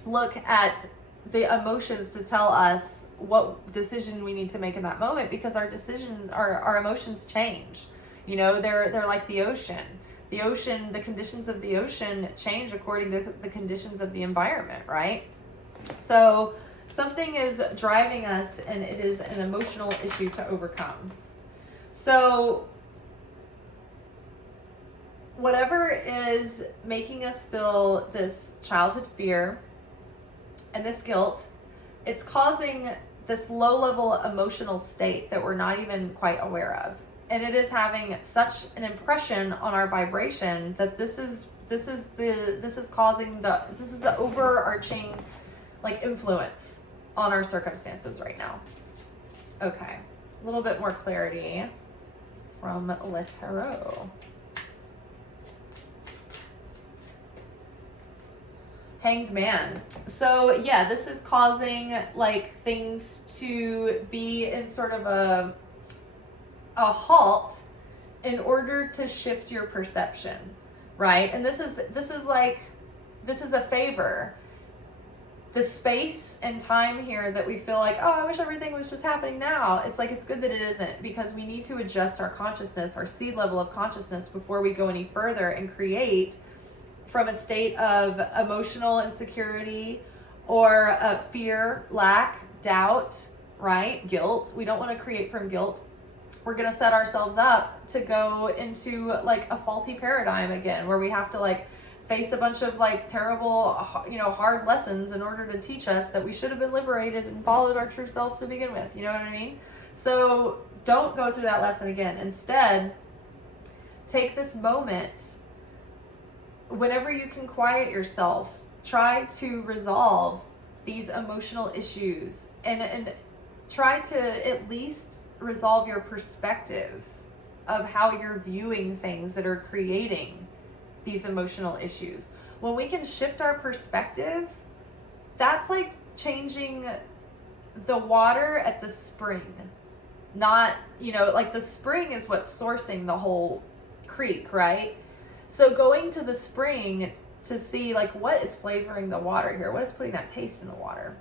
look at the emotions to tell us what decision we need to make in that moment, because our emotions change. They're like the ocean. The conditions of the ocean change according to the conditions of the environment, right? So something is driving us, and it is an emotional issue to overcome. So whatever is making us feel this childhood fear and this guilt, it's causing this low-level emotional state that we're not even quite aware of. And it is having such an impression on our vibration that this is the overarching influence on our circumstances right now. Okay, a little bit more clarity from Le Tarot. Hanged Man. So yeah, this is causing things to be in sort of a halt in order to shift your perception, right? And this is a favor. The space and time here that we feel like, oh, I wish everything was just happening now. It's good that it isn't, because we need to adjust our consciousness, our seed level of consciousness, before we go any further and create from a state of emotional insecurity or fear, lack, doubt, right? Guilt. We don't want to create from guilt. We're going to set ourselves up to go into a faulty paradigm again, where we have to face a bunch of terrible, hard lessons in order to teach us that we should have been liberated and followed our true self to begin with. You know what I mean? So don't go through that lesson again. Instead, take this moment. Whenever you can quiet yourself, try to resolve these emotional issues and try to at least resolve your perspective of how you're viewing things that are creating these emotional issues. When we can shift our perspective, that's like changing the water at the spring. Not, the spring is what's sourcing the whole creek, right? So going to the spring to see what is flavoring the water here, what is putting that taste in the water.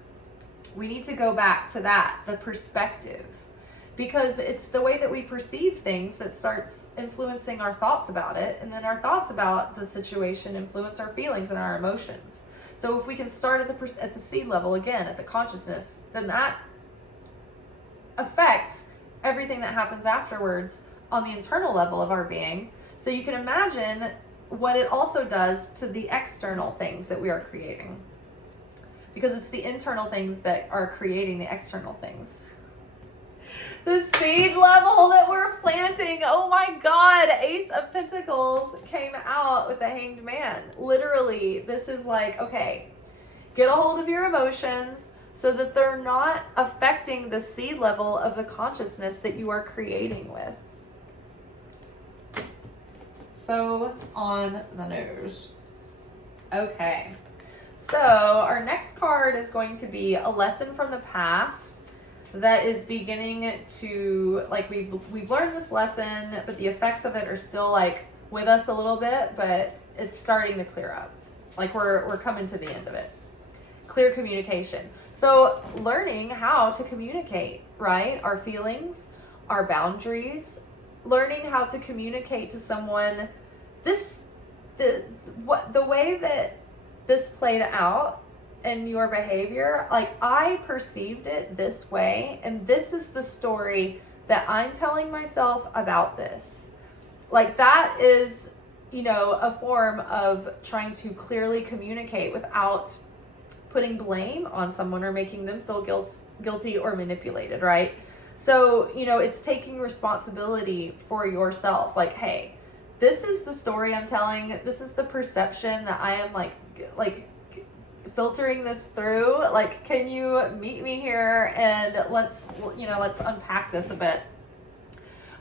We need to go back to that, the perspective, because it's the way that we perceive things that starts influencing our thoughts about it, and then our thoughts about the situation influence our feelings and our emotions. So if we can start at the seed level again, at the consciousness, then that affects everything that happens afterwards on the internal level of our being. So you can imagine what it also does to the external things that we are creating, because it's the internal things that are creating the external things. The seed level that we're planting. Oh my God. Ace of Pentacles came out with the Hanged Man. Literally, this is okay, get a hold of your emotions so that they're not affecting the seed level of the consciousness that you are creating with. So on the nose. Okay. So our next card is going to be a lesson from the past that is beginning to, we've learned this lesson, but the effects of it are still with us a little bit, but it's starting to clear up. We're coming to the end of it. Clear communication. So learning how to communicate, right? Our feelings, our boundaries, learning how to communicate to someone. The way that this played out in your behavior, I perceived it this way, and this is the story that I'm telling myself about this. That is, a form of trying to clearly communicate without putting blame on someone or making them feel guilty or manipulated, right? So, it's taking responsibility for yourself. Hey, this is the story I'm telling. This is the perception that I am filtering this through. Can you meet me here and let's unpack this a bit.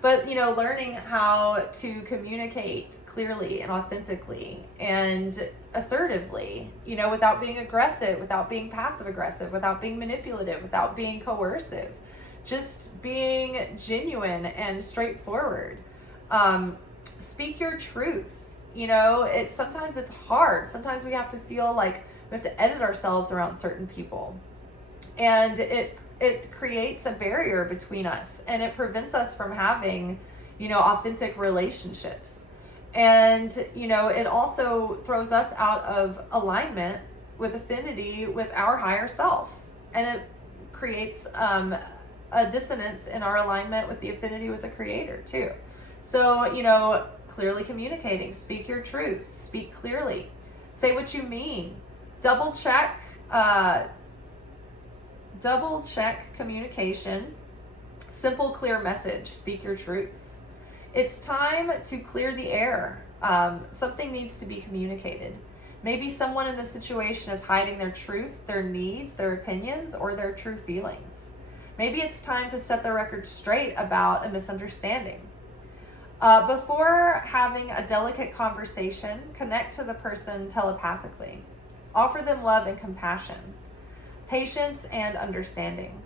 But, learning how to communicate clearly and authentically and assertively, without being aggressive, without being passive aggressive, without being manipulative, without being coercive, just being genuine and straightforward. Speak your truth. Sometimes it's hard. Sometimes we have to feel like we have to edit ourselves around certain people, and it creates a barrier between us, and it prevents us from having authentic relationships. And it also throws us out of alignment with affinity with our higher self, and it creates a dissonance in our alignment with the affinity with the Creator too. So clearly communicating, speak your truth, speak clearly, say what you mean, double check communication, simple, clear message, speak your truth. It's time to clear the air. Something needs to be communicated. Maybe someone in the situation is hiding their truth, their needs, their opinions, or their true feelings. Maybe it's time to set the record straight about a misunderstanding. Before having a delicate conversation, connect to the person telepathically. Offer them love and compassion, patience and understanding.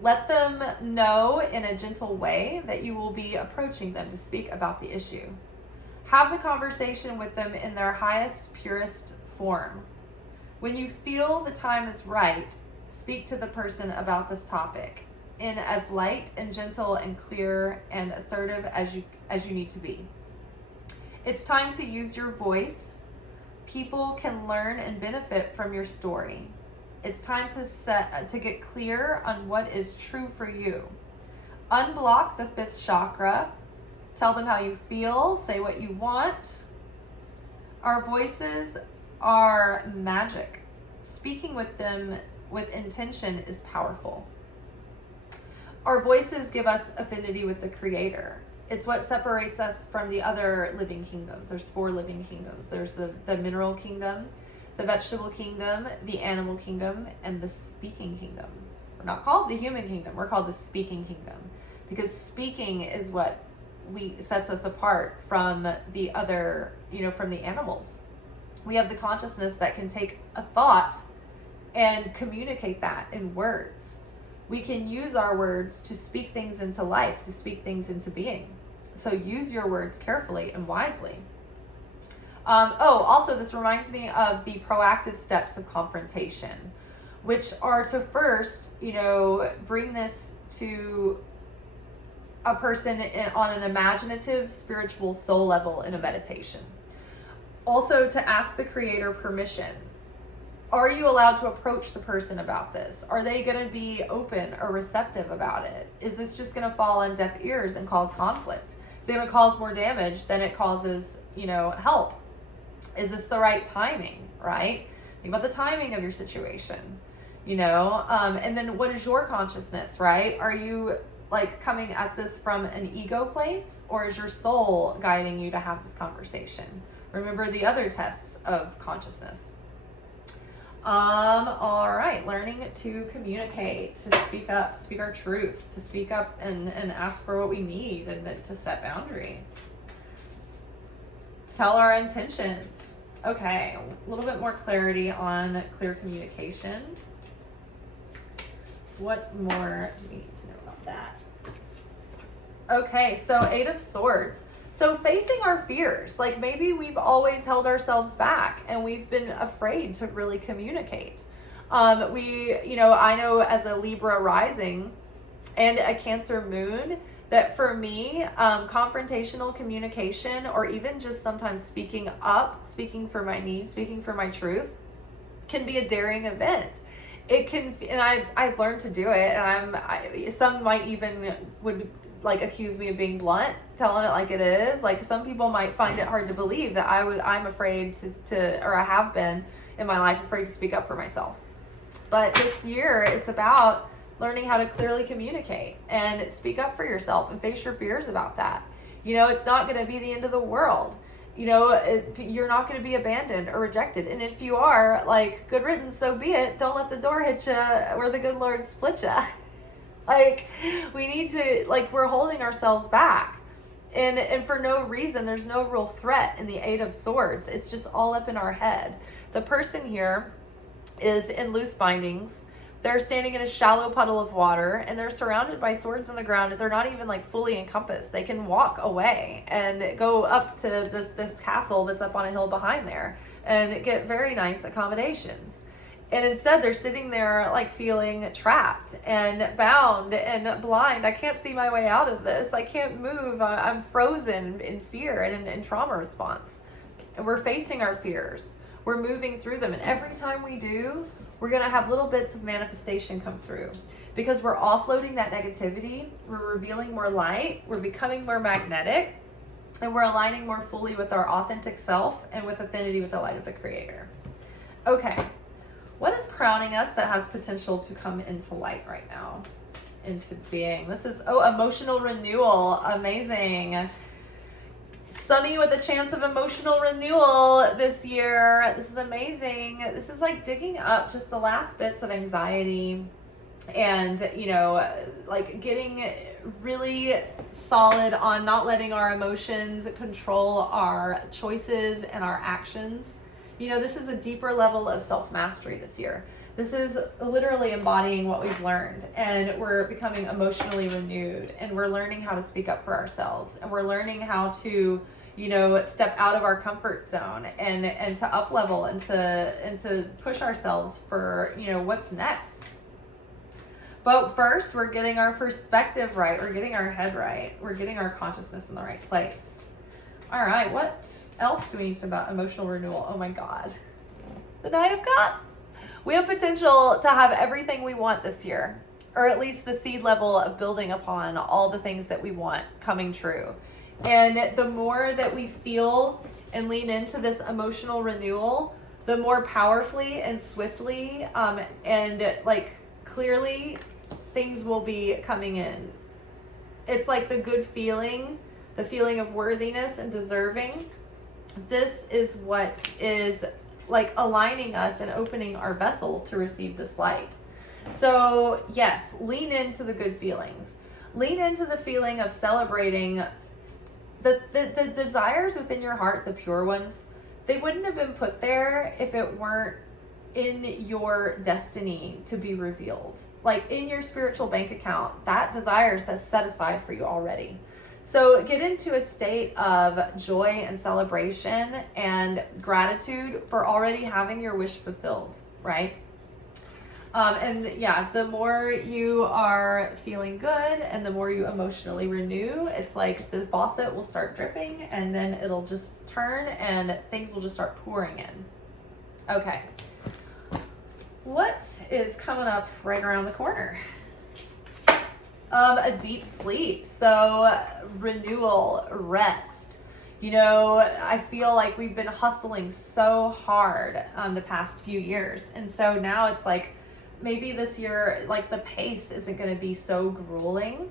Let them know in a gentle way that you will be approaching them to speak about the issue. Have the conversation with them in their highest, purest form. When you feel the time is right, speak to the person about this topic in as light and gentle and clear and assertive as you need to be. It's time to use your voice. People can learn and benefit from your story. It's time to get clear on what is true for you. Unblock the 5th chakra. Tell them how you feel. Say what you want. Our voices are magic. Speaking with them with intention is powerful. Our voices give us affinity with the Creator. It's what separates us from the other living kingdoms. There's 4 living kingdoms. There's the mineral kingdom, the vegetable kingdom, the animal kingdom, and the speaking kingdom. We're not called the human kingdom. We're called the speaking kingdom, because speaking is what sets us apart from the other, from the animals. We have the consciousness that can take a thought and communicate that in words. We can use our words to speak things into life, to speak things into being. So use your words carefully and wisely. Also, this reminds me of the proactive steps of confrontation, which are to first, bring this to a person on an imaginative, spiritual soul level in a meditation. Also, to ask the Creator permission. Are you allowed to approach the person about this? Are they going to be open or receptive about it? Is this just going to fall on deaf ears and cause conflict? Is it going to cause more damage than it causes, help? Is this the right timing, right? Think about the timing of your situation, and then what is your consciousness, right? Are you coming at this from an ego place, or is your soul guiding you to have this conversation? Remember the other tests of consciousness. All right, learning to communicate, to speak up, speak our truth, to speak up and ask for what we need, and to set boundaries. Tell our intentions. Okay, a little bit more clarity on clear communication. What more do we need to know about that? Okay, so 8 of Swords. So facing our fears, maybe we've always held ourselves back and we've been afraid to really communicate. I know as a Libra rising and a Cancer moon, that for me, confrontational communication, or even just sometimes speaking up, speaking for my needs, speaking for my truth, can be a daring event. It can, and I've learned to do it, and some might even would accuse me of being blunt, telling it like it is. Some people might find it hard to believe that I'm afraid or I have been in my life afraid to speak up for myself. But this year, it's about learning how to clearly communicate and speak up for yourself and face your fears about that. It's not going to be the end of the world. You're not going to be abandoned or rejected. And if you are, good riddance, so be it. Don't let the door hit you where the good Lord split you. We need to, we're holding ourselves back. And for no reason. There's no real threat in the Eight of Swords. It's just all up in our head. The person here is in loose bindings. They're standing in a shallow puddle of water, and they're surrounded by swords on the ground. They're not even like fully encompassed. They can walk away and go up to this castle that's up on a hill behind there and get very nice accommodations. And instead they're sitting there like feeling trapped and bound and blind. I can't see my way out of this. I can't move. I'm frozen in fear and in trauma response. And we're facing our fears. We're moving through them. And every time we do, we're going to have little bits of manifestation come through because we're offloading that negativity. We're revealing more light. We're becoming more magnetic, and we're aligning more fully with our authentic self and with affinity with the light of the Creator. Okay. What is crowning us that has potential to come into light right now? Into being. This is, emotional renewal. Amazing. Sunny with a chance of emotional renewal this year. This is amazing. This is like digging up just the last bits of anxiety and, like getting really solid on not letting our emotions control our choices and our actions. This is a deeper level of self-mastery this year. This is literally embodying what we've learned, and we're becoming emotionally renewed, and we're learning how to speak up for ourselves, and we're learning how to, step out of our comfort zone and to up level and to push ourselves for, what's next. But first, we're getting our perspective right. We're getting our head right. We're getting our consciousness in the right place. All right, what else do we need to know about emotional renewal? Oh my God. The Knight of Cups. We have potential to have everything we want this year, or at least the seed level of building upon all the things that we want coming true. And the more that we feel and lean into this emotional renewal, the more powerfully and swiftly and like clearly things will be coming in. It's like the good feeling, the feeling of worthiness and deserving. This is what is like aligning us and opening our vessel to receive this light. So yes, lean into the good feelings. Lean into the feeling of celebrating the desires within your heart, the pure ones. They wouldn't have been put there if it weren't in your destiny to be revealed. Like in your spiritual bank account, that desire is set aside for you already. So get into a state of joy and celebration and gratitude for already having your wish fulfilled, right? The more you are feeling good and the more you emotionally renew, it's like the faucet will start dripping and then it'll just turn and things will just start pouring in. Okay. What is coming up right around the corner? A deep sleep. So renewal, rest. I feel like we've been hustling so hard the past few years. And so now it's like maybe this year, like the pace isn't going to be so grueling,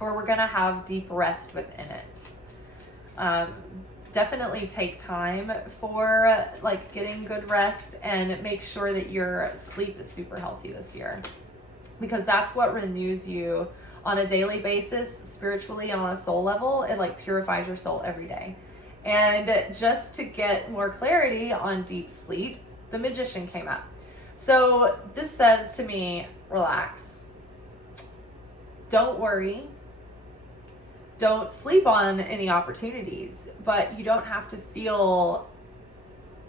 or we're going to have deep rest within it. Definitely take time for like getting good rest and make sure that your sleep is super healthy this year, because that's what renews you on a daily basis, spiritually and on a soul level. It like purifies your soul every day. And just to get more clarity on deep sleep, the Magician came up. So this says to me, relax. Don't worry. Don't sleep on any opportunities, but you don't have to feel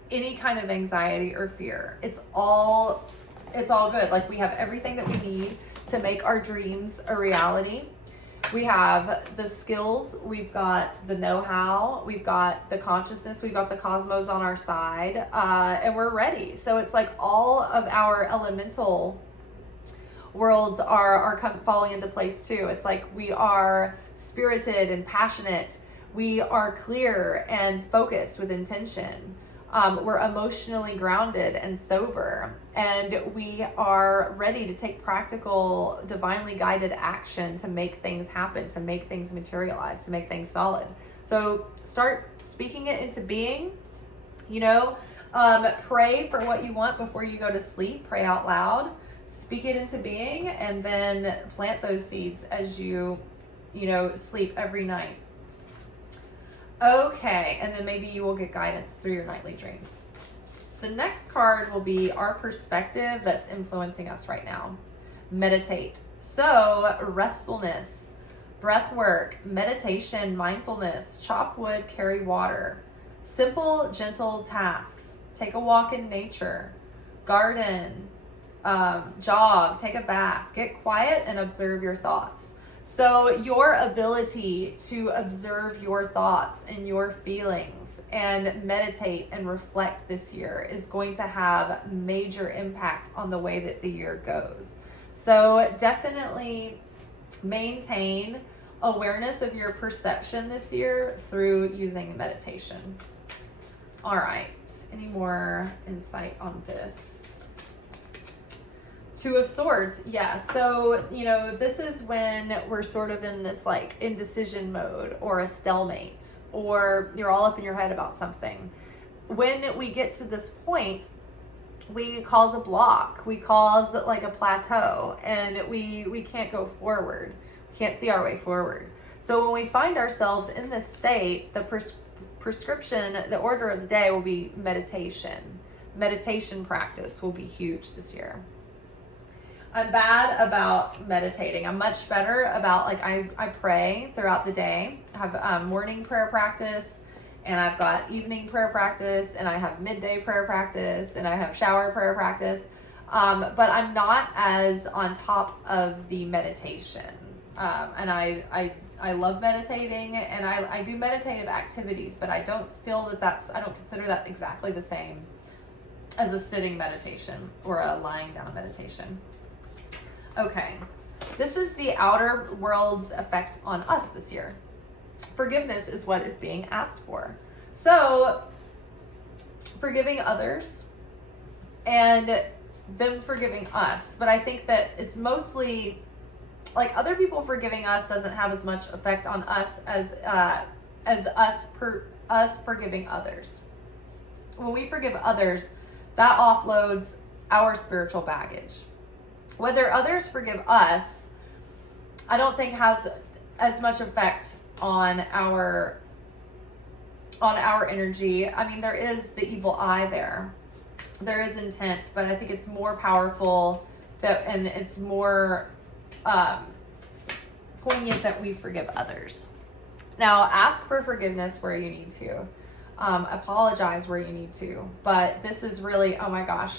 any kind of anxiety or fear. It's all good. Like we have everything that we need to make our dreams a reality. We have the skills, we've got the know-how, we've got the consciousness, we've got the cosmos on our side, and we're ready. So it's like all of our elemental worlds are falling into place too. It's like we are spirited and passionate. We are clear and focused with intention. We're emotionally grounded and sober, and we are ready to take practical, divinely guided action to make things happen, to make things materialize, to make things solid. So start speaking it into being, pray for what you want before you go to sleep. Pray out loud, speak it into being, and then plant those seeds as you sleep every night. Okay, and then maybe you will get guidance through your nightly dreams. The next card will be our perspective that's influencing us right now. Meditate. So, restfulness, breath work, meditation, mindfulness, chop wood, carry water, simple, gentle tasks. Take a walk in nature, garden, jog, take a bath, get quiet and observe your thoughts. So your ability to observe your thoughts and your feelings and meditate and reflect this year is going to have major impact on the way that the year goes. So definitely maintain awareness of your perception this year through using meditation. All right, any more insight on this? Two of Swords, yeah. So, this is when we're sort of in this like indecision mode or a stalemate, or you're all up in your head about something. When we get to this point, we cause a block, we cause like a plateau, and we can't go forward. We can't see our way forward. So when we find ourselves in this state, the prescription, the order of the day will be meditation. Meditation practice will be huge this year. I'm bad about meditating. I'm much better about I pray throughout the day. I have morning prayer practice, and I've got evening prayer practice, and I have midday prayer practice, and I have shower prayer practice. But I'm not as on top of the meditation. And I love meditating, and I do meditative activities, but I don't feel I don't consider that exactly the same as a sitting meditation or a lying down meditation. Okay, this is the outer world's effect on us this year. Forgiveness is what is being asked for. So, forgiving others and them forgiving us. But I think that it's mostly like other people forgiving us doesn't have as much effect on us as us forgiving others. When we forgive others, that offloads our spiritual baggage. Whether others forgive us, I don't think has as much effect on our energy. I mean, there is the evil eye there. There is intent, but I think it's more powerful and it's more poignant that we forgive others. Now, ask for forgiveness where you need to. Apologize where you need to. But this is really, oh my gosh,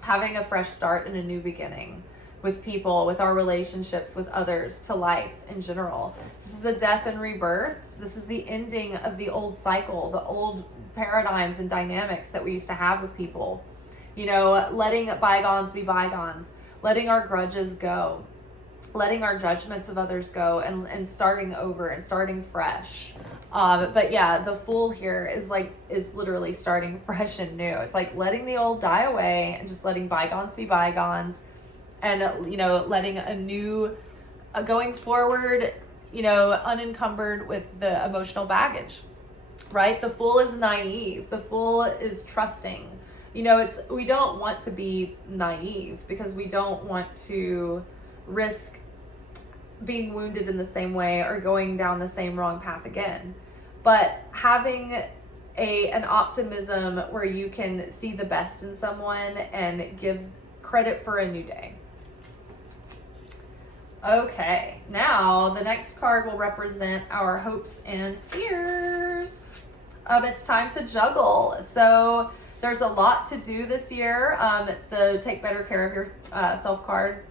having a fresh start and a new beginning with people, with our relationships, with others, to life in general. This is a death and rebirth. This is the ending of the old cycle, the old paradigms and dynamics that we used to have with people. Letting bygones be bygones, letting our grudges go, letting our judgments of others go, and starting over and starting fresh. But yeah, the Fool here is literally starting fresh and new. It's like letting the old die away and just letting bygones be bygones, and letting a new going forward, unencumbered with the emotional baggage. Right? The Fool is naive. The Fool is trusting. We don't want to be naive because we don't want to risk being wounded in the same way or going down the same wrong path again. But having an optimism where you can see the best in someone and give credit for a new day. Okay, now the next card will represent our hopes and fears. It's time to juggle. So there's a lot to do this year. The Take Better Care of Yourself card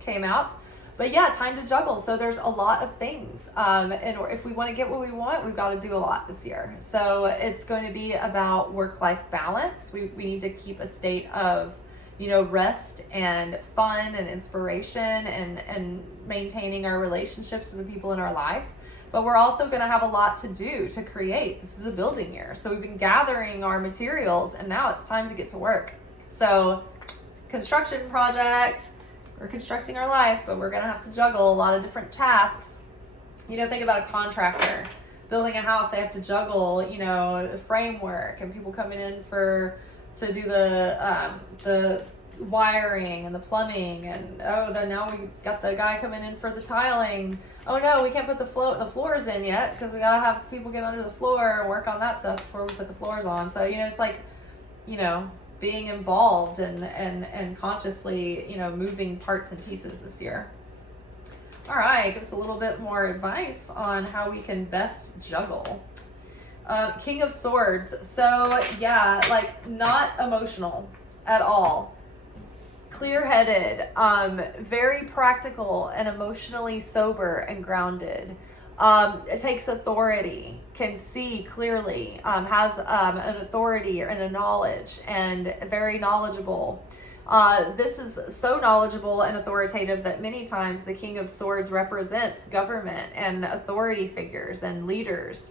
came out. But yeah, time to juggle. So there's a lot of things. And if we want to get what we want, we've got to do a lot this year. So it's going to be about work-life balance. We need to keep a state of, rest and fun and inspiration and maintaining our relationships with the people in our life. But we're also going to have a lot to do to create. This is a building year. So we've been gathering our materials, and now it's time to get to work. So construction project. We're constructing our life, but we're going to have to juggle a lot of different tasks. Think about a contractor building a house. They have to juggle, the framework and people coming in to do the wiring and the plumbing, and oh, then now we got the guy coming in for the tiling. Oh no, we can't put the floors in yet because we gotta have people get under the floor and work on that stuff before we put the floors on. So, it's like, being involved and consciously, moving parts and pieces this year. All right, give us a little bit more advice on how we can best juggle. King of Swords. So yeah, like not emotional at all. Clear-headed, very practical and emotionally sober and grounded. It takes authority, can see clearly, has an authority and a knowledge, and very knowledgeable. This is so knowledgeable and authoritative that many times the King of Swords represents government and authority figures and leaders.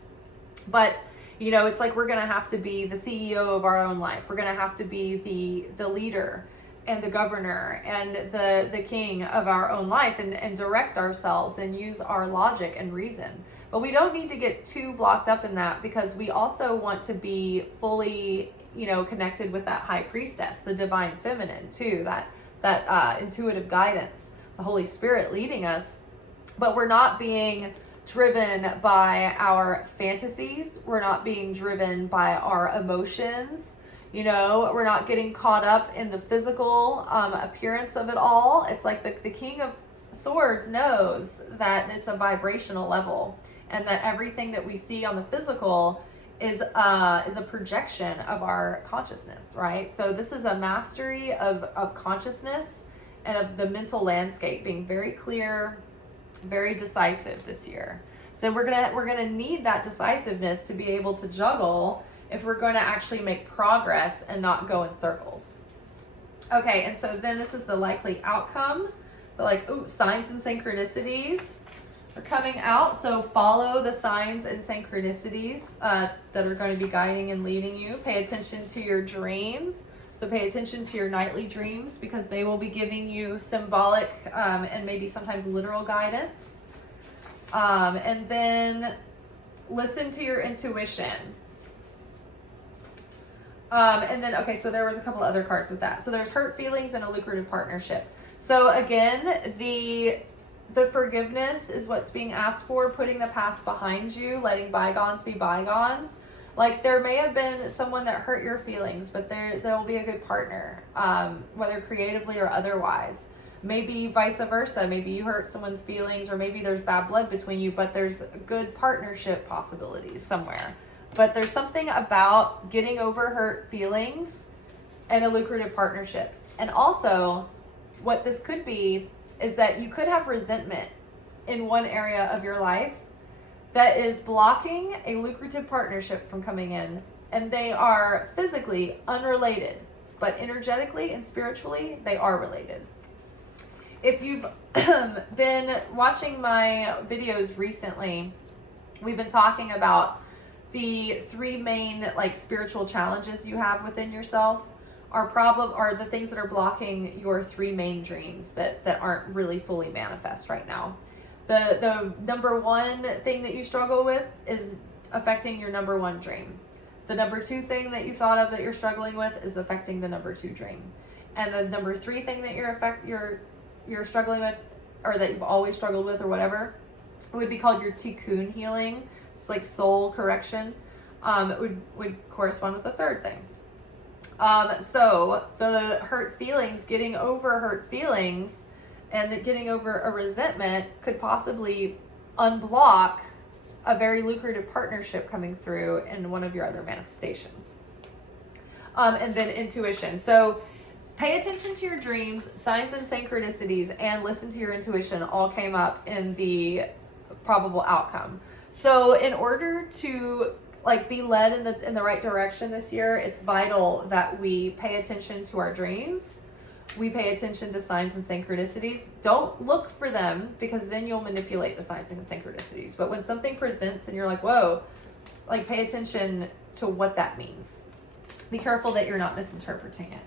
But, it's like we're going to have to be the CEO of our own life. We're going to have to be the leader and the governor and the king of our own life, and direct ourselves and use our logic and reason. But we don't need to get too blocked up in that, because we also want to be fully, connected with that high priestess, the divine feminine too, that intuitive guidance, the Holy Spirit leading us. But we're not being driven by our fantasies. We're not being driven by our emotions. We're not getting caught up in the physical appearance of it all. It's like the King of Swords knows that it's a vibrational level, and that everything that we see on the physical is a projection of our consciousness, right? So this is a mastery of consciousness and of the mental landscape, being very clear, very decisive this year. So we're gonna need that decisiveness to be able to juggle if we're going to actually make progress and not go in circles. Okay, and so then this is the likely outcome. But signs and synchronicities are coming out. So follow the signs and synchronicities that are going to be guiding and leading you. Pay attention to your dreams. So pay attention to your nightly dreams, because they will be giving you symbolic and maybe sometimes literal guidance. And then listen to your intuition. And then, okay, so there was a couple other cards with that. So there's hurt feelings and a lucrative partnership. So again, the forgiveness is what's being asked for, putting the past behind you, letting bygones be bygones. Like, there may have been someone that hurt your feelings, but there will be a good partner, whether creatively or otherwise. Maybe vice versa. Maybe you hurt someone's feelings, or maybe there's bad blood between you, but there's good partnership possibilities somewhere. But there's something about getting over hurt feelings and a lucrative partnership. And also, what this could be is that you could have resentment in one area of your life that is blocking a lucrative partnership from coming in. And they are physically unrelated, but energetically and spiritually, they are related. If you've been watching my videos recently, we've been talking about the three main spiritual challenges you have within yourself are the things that are blocking your three main dreams that aren't really fully manifest right now. The number one thing that you struggle with is affecting your number one dream. The number two thing that you thought of that you're struggling with is affecting the number two dream. And the number three thing that you're struggling with, or that you've always struggled with, or whatever, would be called your tikkun healing. It's like soul correction. It would correspond with the third thing. So the hurt feelings, getting over hurt feelings and getting over a resentment could possibly unblock a very lucrative partnership coming through in one of your other manifestations. And then intuition. So pay attention to your dreams, signs and synchronicities, and listen to your intuition all came up in the probable outcome. So in order to be led in the right direction this year, it's vital that we pay attention to our dreams. We pay attention to signs and synchronicities. Don't look for them, because then you'll manipulate the signs and synchronicities. But when something presents and you're like, whoa, pay attention to what that means. Be careful that you're not misinterpreting it.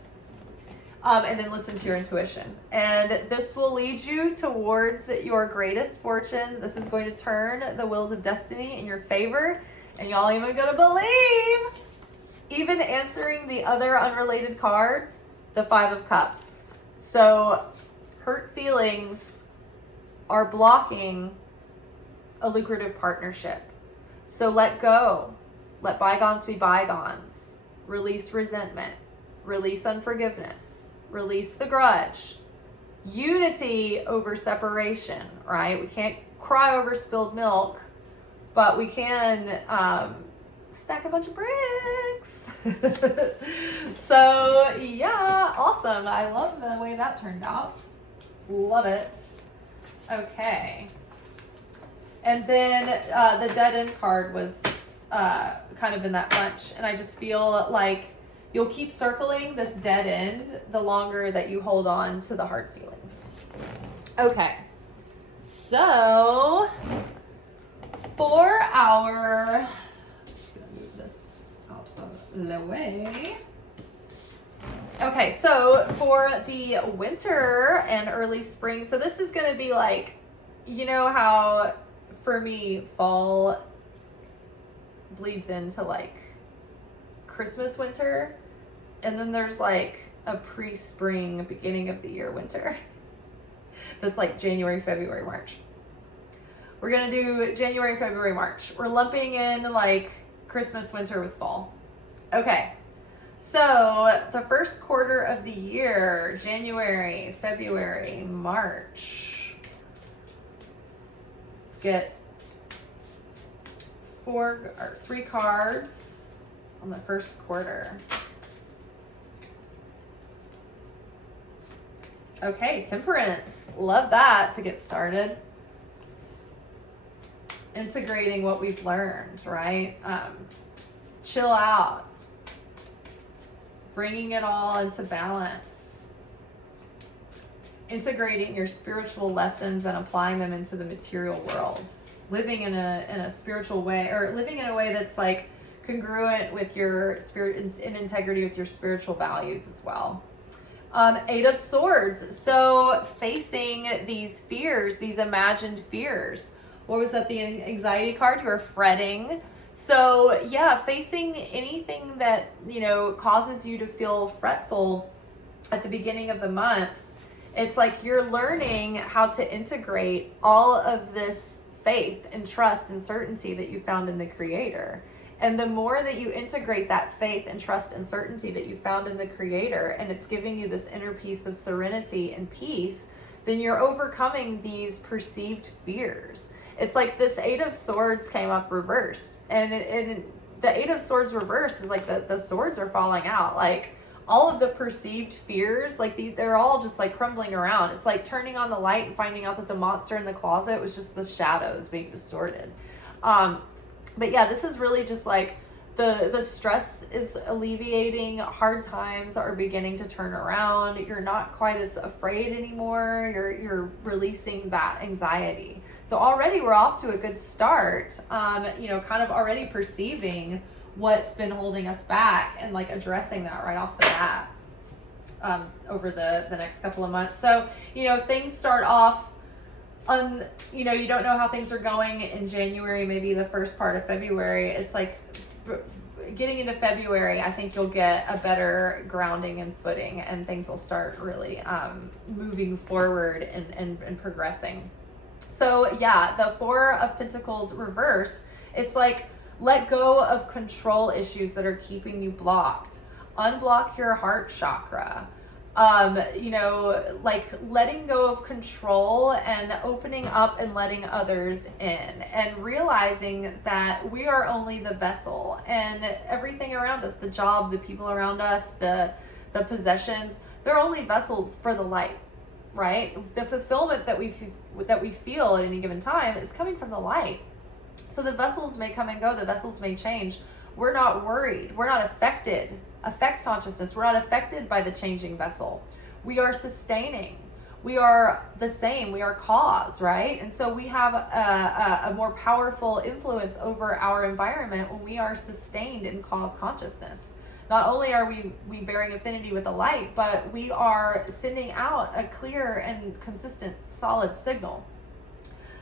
And then listen to your intuition. And this will lead you towards your greatest fortune. This is going to turn the wheels of destiny in your favor. And y'all even gonna believe, even answering the other unrelated cards, the Five of Cups. So hurt feelings are blocking a lucrative partnership. So let go. Let bygones be bygones. Release resentment. Release unforgiveness. Release the grudge. Unity over separation, right? We can't cry over spilled milk, but we can stack a bunch of bricks. So yeah, awesome. I love the way that turned out. Love it. Okay. And then the dead end card was kind of in that bunch. And I just feel like you'll keep circling this dead end the longer that you hold on to the hard feelings. Okay. So for our, just gonna move this out of the way. Okay, so for the winter and early spring, so this is gonna be like, you know how for me fall bleeds into like Christmas winter, and then there's like a pre-spring beginning of the year winter that's like January, February, March. We're gonna do January, February, March. We're lumping in like Christmas, winter with fall. Okay, so the first quarter of the year, January, February, March. Let's get 3 cards on the first quarter. Okay, Temperance. Love that to get started. Integrating what we've learned, right? Chill out. Bringing it all into balance. Integrating your spiritual lessons and applying them into the material world. Living in a spiritual way, or living in a way that's like congruent with your spirit, in integrity with your spiritual values as well. 8 of Swords. So facing these fears, these imagined fears. What was that? The anxiety card. You were fretting. So yeah, facing anything that, you know, causes you to feel fretful at the beginning of the month. It's like you're learning how to integrate all of this faith and trust and certainty that you found in the Creator. And the more that you integrate that faith and trust and certainty that you found in the Creator, and it's giving you this inner peace of serenity and peace, then you're overcoming these perceived fears. It's like this 8 of Swords came up reversed. And the 8 of Swords reversed is like the swords are falling out. Like all of the perceived fears, like they're all just like crumbling around. It's like turning on the light and finding out that the monster in the closet was just the shadows being distorted. But yeah, this is really just like the stress is alleviating. Hard times are beginning to turn around. You're not quite as afraid anymore. You're releasing that anxiety. So already we're off to a good start. You know, kind of already perceiving what's been holding us back and like addressing that right off the bat over the next couple of months. So, you know, things start off you know, you don't know how things are going in January, maybe the first part of February. It's like getting into February, I think you'll get a better grounding and footing, and things will start really moving forward and progressing. So yeah, the 4 of Pentacles reversed, it's like let go of control issues that are keeping you blocked. Unblock your heart chakra. You know, like letting go of control and opening up and letting others in, and realizing that we are only the vessel, and everything around us, the job, the people around us, the possessions, they're only vessels for the light, right? The fulfillment that we feel at any given time is coming from the light. So the vessels may come and go, the vessels may change. We're not worried. We're not affected. Affect consciousness. We're not affected by the changing vessel. We are sustaining. We are the same. We are cause, right? And so we have a more powerful influence over our environment when we are sustained in cause consciousness. Not only are we bearing affinity with the light, but we are sending out a clear and consistent, solid signal.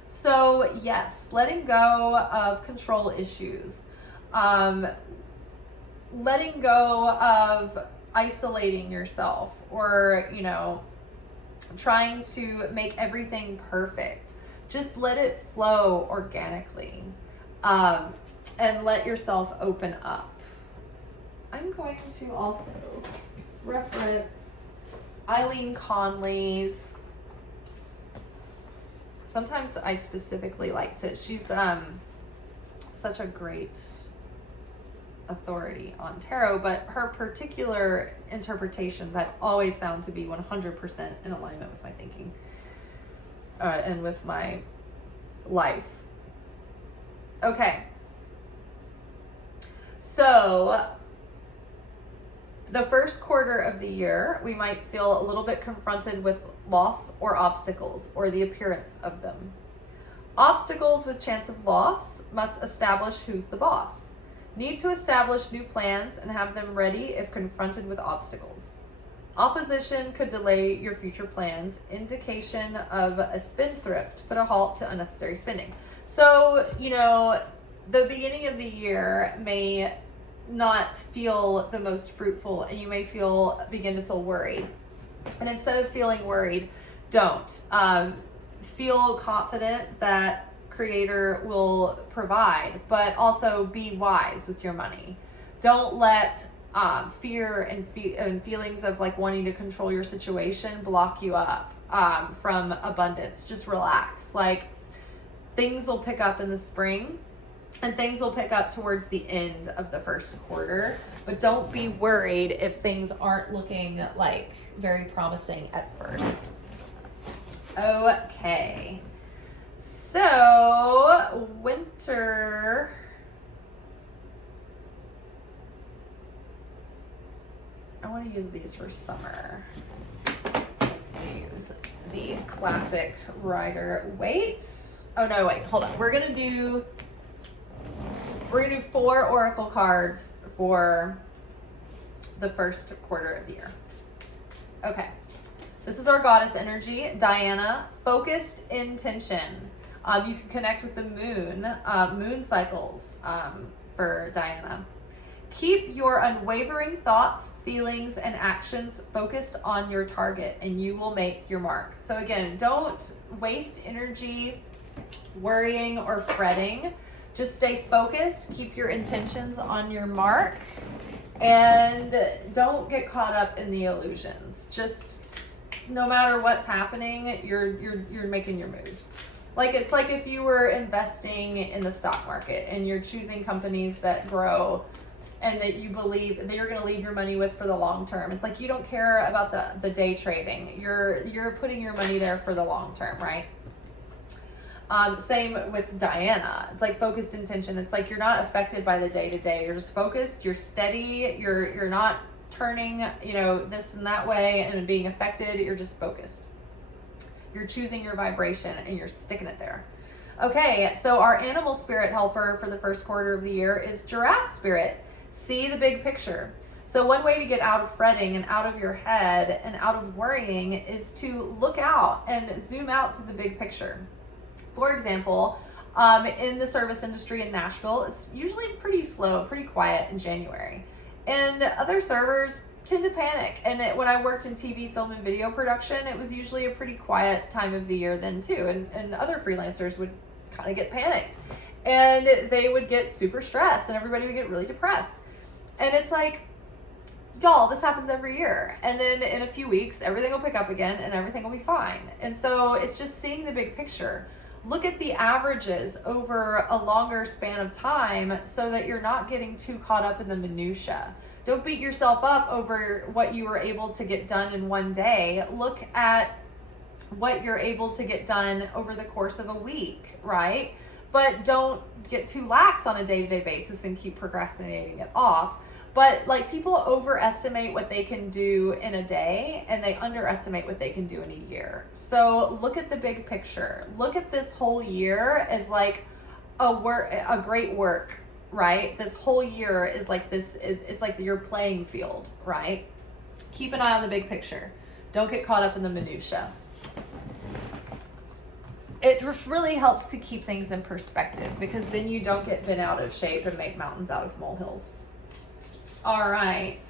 So yes, letting go of control issues. Letting go of isolating yourself or, you know, trying to make everything perfect. Just let it flow organically, and let yourself open up. I'm going to also reference Eileen Conley's. Sometimes I specifically like to, she's such a great authority on tarot, but her particular interpretations I've always found to be 100% in alignment with my thinking and with my life. Okay. So the first quarter of the year, we might feel a little bit confronted with loss or obstacles or the appearance of them. Obstacles with chance of loss must establish who's the boss. Need to establish new plans and have them ready if confronted with obstacles. Opposition could delay your future plans. Indication of a spendthrift. Put a halt to unnecessary spending. So, you know, the beginning of the year may not feel the most fruitful, and you may begin to feel worried. And instead of feeling worried, don't. Feel confident that Creator will provide, but also be wise with your money. Don't let fear and feelings of like wanting to control your situation block you up from abundance. Just relax. Like, things will pick up in the spring, and things will pick up towards the end of the first quarter, but don't be worried if things aren't looking like very promising at first. Okay. So, winter. I want to use these for summer. Use the classic Rider-Waite. Oh no, wait, hold on. We're gonna do 4 oracle cards for the first quarter of the year. Okay. This is our goddess energy, Diana. Focused intention. You can connect with the moon cycles for Diana. Keep your unwavering thoughts, feelings, and actions focused on your target, and you will make your mark. So again, don't waste energy worrying or fretting. Just stay focused. Keep your intentions on your mark, and don't get caught up in the illusions. Just no matter what's happening, you're making your moves. Like, it's like if you were investing in the stock market and you're choosing companies that grow and that you believe that you're going to leave your money with for the long term. It's like you don't care about the day trading. You're putting your money there for the long term, right? Same with Diana. It's like focused intention. It's like you're not affected by the day to day. You're just focused. You're steady. You're not turning, this and that way and being affected. You're just focused. You're choosing your vibration and you're sticking it there. Okay, so our animal spirit helper for the first quarter of the year is giraffe spirit. See the big picture. So one way to get out of fretting and out of your head and out of worrying is to look out and zoom out to the big picture. For example, in the service industry in Nashville, it's usually pretty slow, pretty quiet in January. And other servers tend to panic. And when I worked in TV, film, and video production, it was usually a pretty quiet time of the year then too. And other freelancers would kind of get panicked. And they would get super stressed and everybody would get really depressed. And it's like, y'all, this happens every year. And then in a few weeks, everything will pick up again and everything will be fine. And so it's just seeing the big picture. Look at the averages over a longer span of time so that you're not getting too caught up in the minutia. Don't beat yourself up over what you were able to get done in one day. Look at what you're able to get done over the course of a week, right? But don't get too lax on a day-to-day basis and keep procrastinating it off. But like, people overestimate what they can do in a day and they underestimate what they can do in a year. So look at the big picture. Look at this whole year as like a great work, right? This whole year is like this, it's like your playing field, right? Keep an eye on the big picture. Don't get caught up in the minutia. It really helps to keep things in perspective because then you don't get bent out of shape and make mountains out of molehills. All right.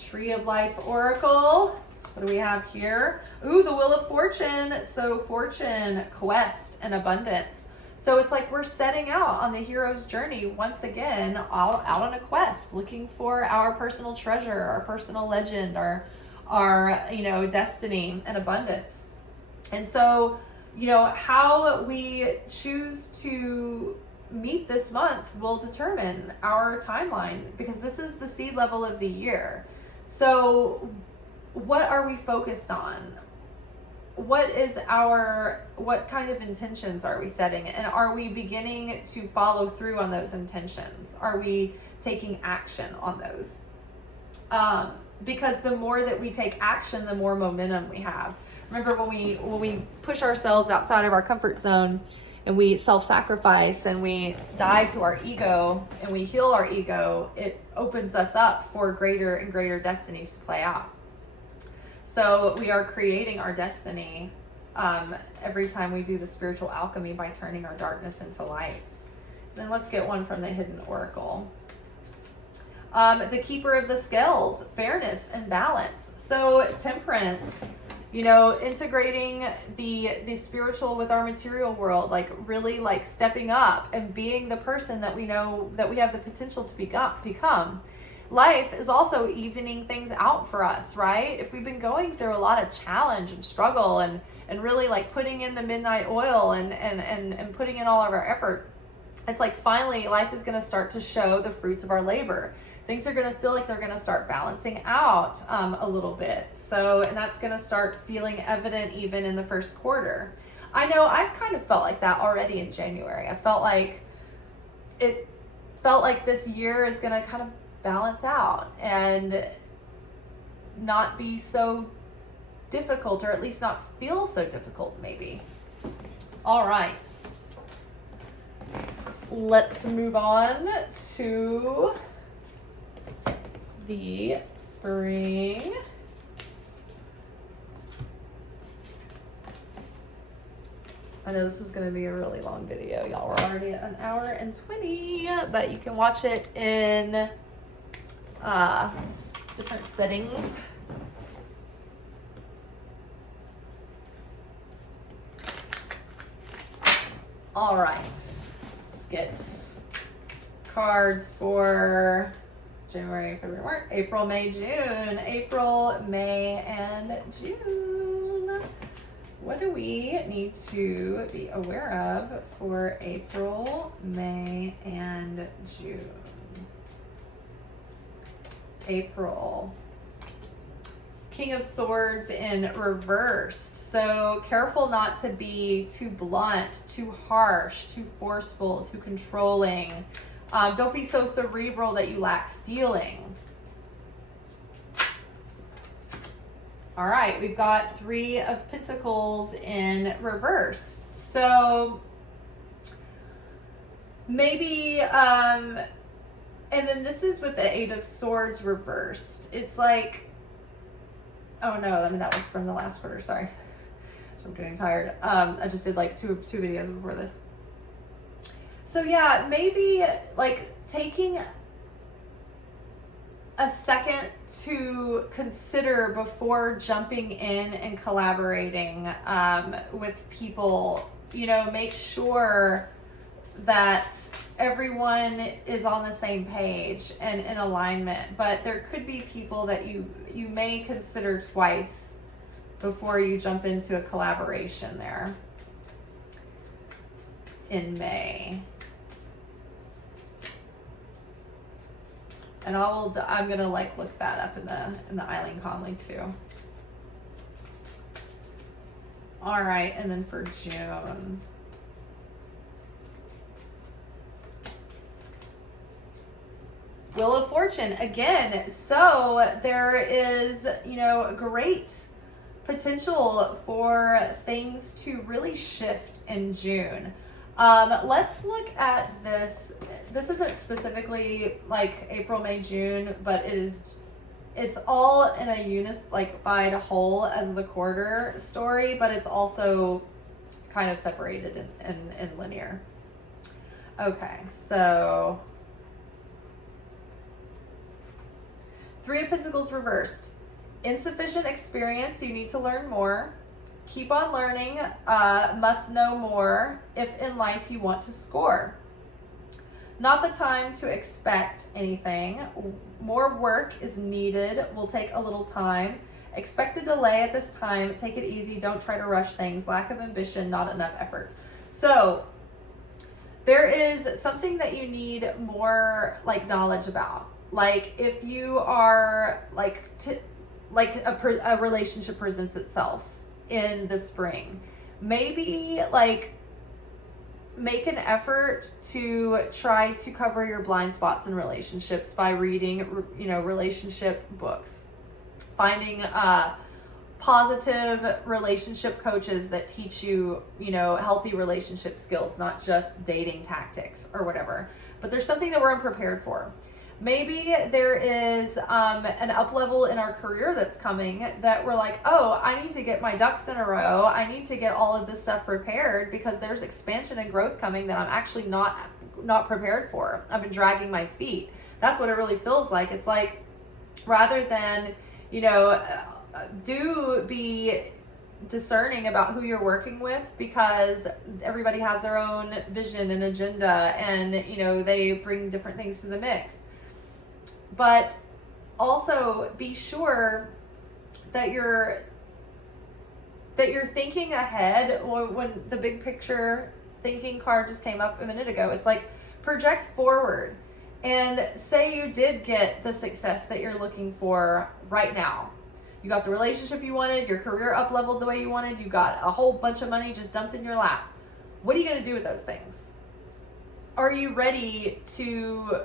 Tree of Life Oracle. What do we have here? Ooh, the Wheel of Fortune. So fortune, quest, and abundance. So it's like we're setting out on the hero's journey once again, out on a quest, looking for our personal treasure, our personal legend, our destiny and abundance. And so, how we choose to meet this month will determine our timeline, because this is the seed level of the year. So what are we focused on? What kind of intentions are we setting? And are we beginning to follow through on those intentions? Are we taking action on those? Because the more that we take action, the more momentum we have. Remember, when we push ourselves outside of our comfort zone and we self-sacrifice and we die to our ego and we heal our ego, it opens us up for greater and greater destinies to play out. So we are creating our destiny every time we do the spiritual alchemy by turning our darkness into light. Then let's get one from the Hidden Oracle. The Keeper of the Scales, fairness and balance. So temperance, integrating the spiritual with our material world, like really like stepping up and being the person that we know that we have the potential to become. Life is also evening things out for us, right? If we've been going through a lot of challenge and struggle and really like putting in the midnight oil and putting in all of our effort, it's like finally life is going to start to show the fruits of our labor. Things are going to feel like they're going to start balancing out a little bit. So, and that's going to start feeling evident even in the first quarter. I know I've kind of felt like that already in January. It felt like this year is going to kind of balance out and not be so difficult, or at least not feel so difficult maybe. All right. Let's move on to the spring. I know this is going to be a really long video, y'all. We're already at 1 hour and 20, but you can watch it in different settings. All right, let's get cards for January, February, March, April, May, June. April, May, and June. What do we need to be aware of for April, May, and June? April. King of Swords in reversed. So careful not to be too blunt, too harsh, too forceful, too controlling. Don't be so cerebral that you lack feeling. All right, we've got 3 of Pentacles in reverse. So maybe, and then this is with the 8 of Swords reversed. It's like, oh no, I mean, that was from the last quarter, sorry. I'm getting tired. I just did like two videos before this. So yeah, maybe like taking a second to consider before jumping in and collaborating with people. Make sure that everyone is on the same page and in alignment. But there could be people that you may consider twice before you jump into a collaboration there in May. And I'm gonna like look that up in the Eileen Conley too. All right, and then for June. Wheel of Fortune again. So there is, great potential for things to really shift in June. Let's look at this. This isn't specifically like April, May, June, but it's all in a unified whole as the quarter story, but it's also kind of separated in linear. Okay, so Three of Pentacles reversed. Insufficient experience, you need to learn more. Keep on learning, must know more if in life you want to score. Not the time to expect anything. More work is needed, will take a little time. Expect a delay at this time. Take it easy, don't try to rush things. Lack of ambition, not enough effort. So there is something that you need more like knowledge about. Like if you are like a relationship presents itself in the spring, maybe like make an effort to try to cover your blind spots in relationships by reading, relationship books, finding positive relationship coaches that teach you, healthy relationship skills, not just dating tactics or whatever. But there's something that we're unprepared for. Maybe there is an up level in our career that's coming that we're like, oh, I need to get my ducks in a row. I need to get all of this stuff prepared because there's expansion and growth coming that I'm actually not prepared for. I've been dragging my feet. That's what it really feels like. It's like, rather than, do be discerning about who you're working with, because everybody has their own vision and agenda, and they bring different things to the mix. But also be sure that you're thinking ahead. When the big picture thinking card just came up a minute ago, it's like project forward and say you did get the success that you're looking for right now. You got the relationship you wanted, your career up leveled the way you wanted, you got a whole bunch of money just dumped in your lap. What are you going to do with those things? Are you ready to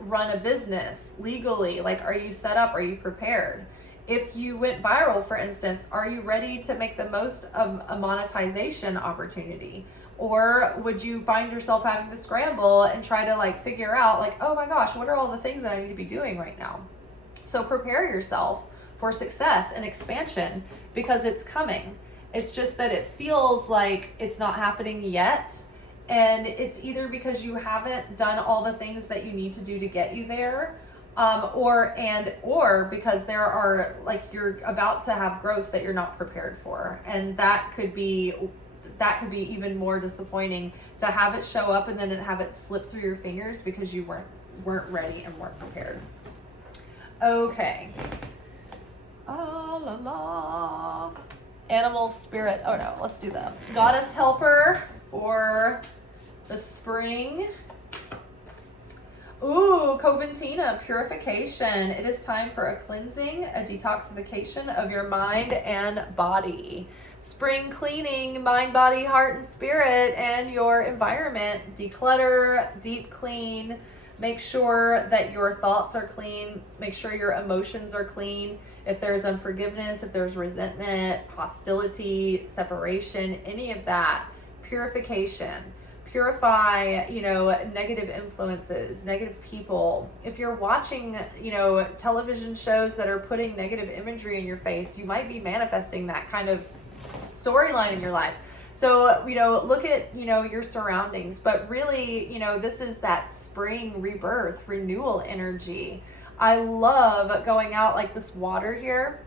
run a business legally? Are you set up? Are you prepared? If you went viral, for instance, are you ready to make the most of a monetization opportunity? Or would you find yourself having to scramble and try to figure out oh my gosh, what are all the things that I need to be doing right now? So prepare yourself for success and expansion, because it's coming. It's just that it feels like it's not happening yet. And it's either because you haven't done all the things that you need to do to get you there, or because there are you're about to have growth that you're not prepared for. And that could be even more disappointing, to have it show up and then have it slip through your fingers because you weren't ready and weren't prepared. Okay. Ah, la, la. Animal spirit. Oh no, let's do that. Goddess helper for the spring. Ooh, Coventina, purification. It is time for a cleansing, a detoxification of your mind and body. Spring cleaning, mind, body, heart, and spirit, and your environment. Declutter, deep clean. Make sure that your thoughts are clean. Make sure your emotions are clean. If there's unforgiveness, if there's resentment, hostility, separation, any of that, purification. Purify, negative influences, negative people. If you're watching, television shows that are putting negative imagery in your face, you might be manifesting that kind of storyline in your life. So, look at, your surroundings, but really, this is that spring rebirth, renewal energy. I love going out this water here.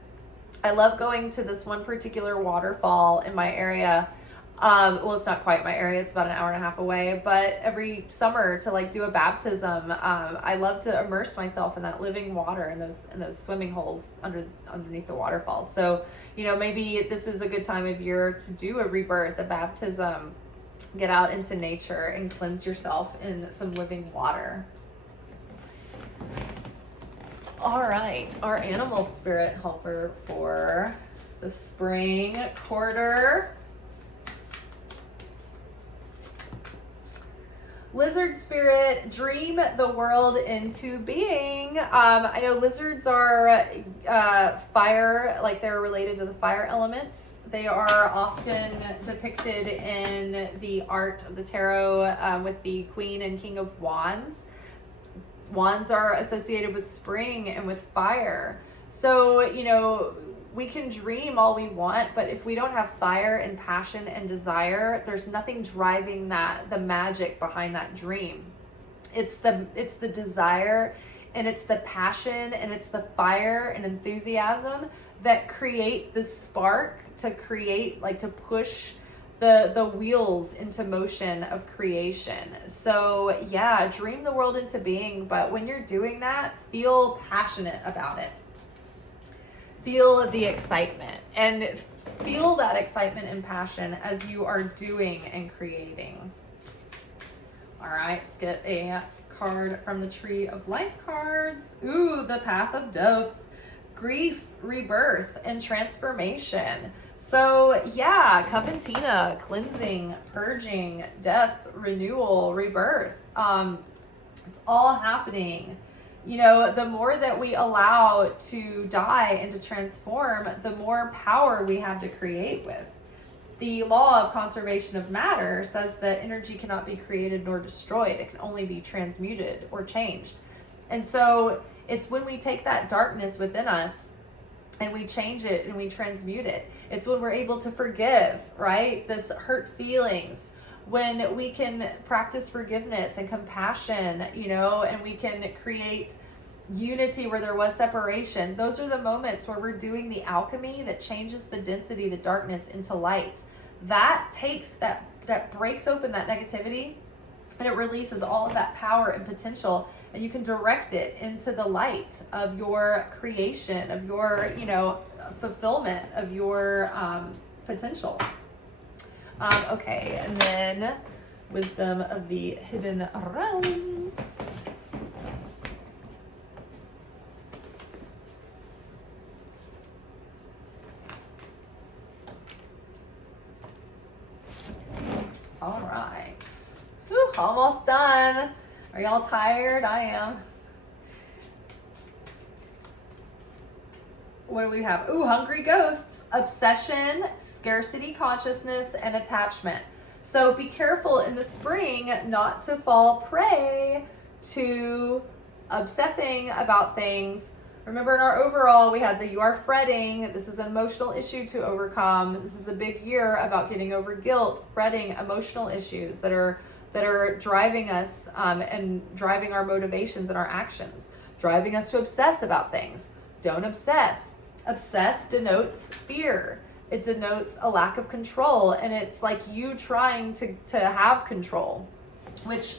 I love going to this one particular waterfall in my area. Well, it's not quite my area. It's about an hour and a half away, but every summer to do a baptism, I love to immerse myself in that living water in those swimming holes underneath the waterfalls. So, maybe this is a good time of year to do a rebirth, a baptism, get out into nature and cleanse yourself in some living water. All right, our animal spirit helper for the spring quarter. Lizard spirit, dream the world into being. I know lizards are fire, they're related to the fire element. They are often depicted in the art of the tarot with the Queen and King of Wands. Wands are associated with spring and with fire. So, we can dream all we want, but if we don't have fire and passion and desire, there's nothing driving the magic behind that dream. It's the desire, and it's the passion and it's the fire and enthusiasm that create the spark to create, like to push the wheels into motion of creation. So yeah, dream the world into being, but when you're doing that, feel passionate about it. Feel the excitement, and feel that excitement and passion as you are doing and creating. All right, let's get a card from the Tree of Life cards. Ooh, the Path of Death. Grief, rebirth, and transformation. So yeah, Coventina, cleansing, purging, death, renewal, rebirth. It's all happening. You know, the more that we allow to die and to transform, the more power we have to create with. The law of conservation of matter says that energy cannot be created nor destroyed. It can only be transmuted or changed. And so it's when we take that darkness within us and we change it and we transmute it. It's when we're able to forgive, right? This hurt feelings, when we can practice forgiveness and compassion, you know, and we can create unity where there was separation. Those are the moments where we're doing the alchemy that changes the density, the darkness into light. That takes that breaks open that negativity, and it releases all of that power and potential, and you can direct it into the light of your creation, of your, you know, fulfillment of your potential. Okay, and then wisdom of the hidden realms. All right. Whew, almost done. Are y'all tired? I am. What do we have? Ooh, hungry ghosts, obsession, scarcity consciousness, and attachment. So be careful in the spring not to fall prey to obsessing about things. Remember, in our overall, we had the you are fretting. This is an emotional issue to overcome. This is a big year about getting over guilt, fretting, emotional issues that are driving us and driving our motivations and our actions, driving us to obsess about things. Don't obsess. Obsess denotes fear. It denotes a lack of control, and it's like you trying to have control, which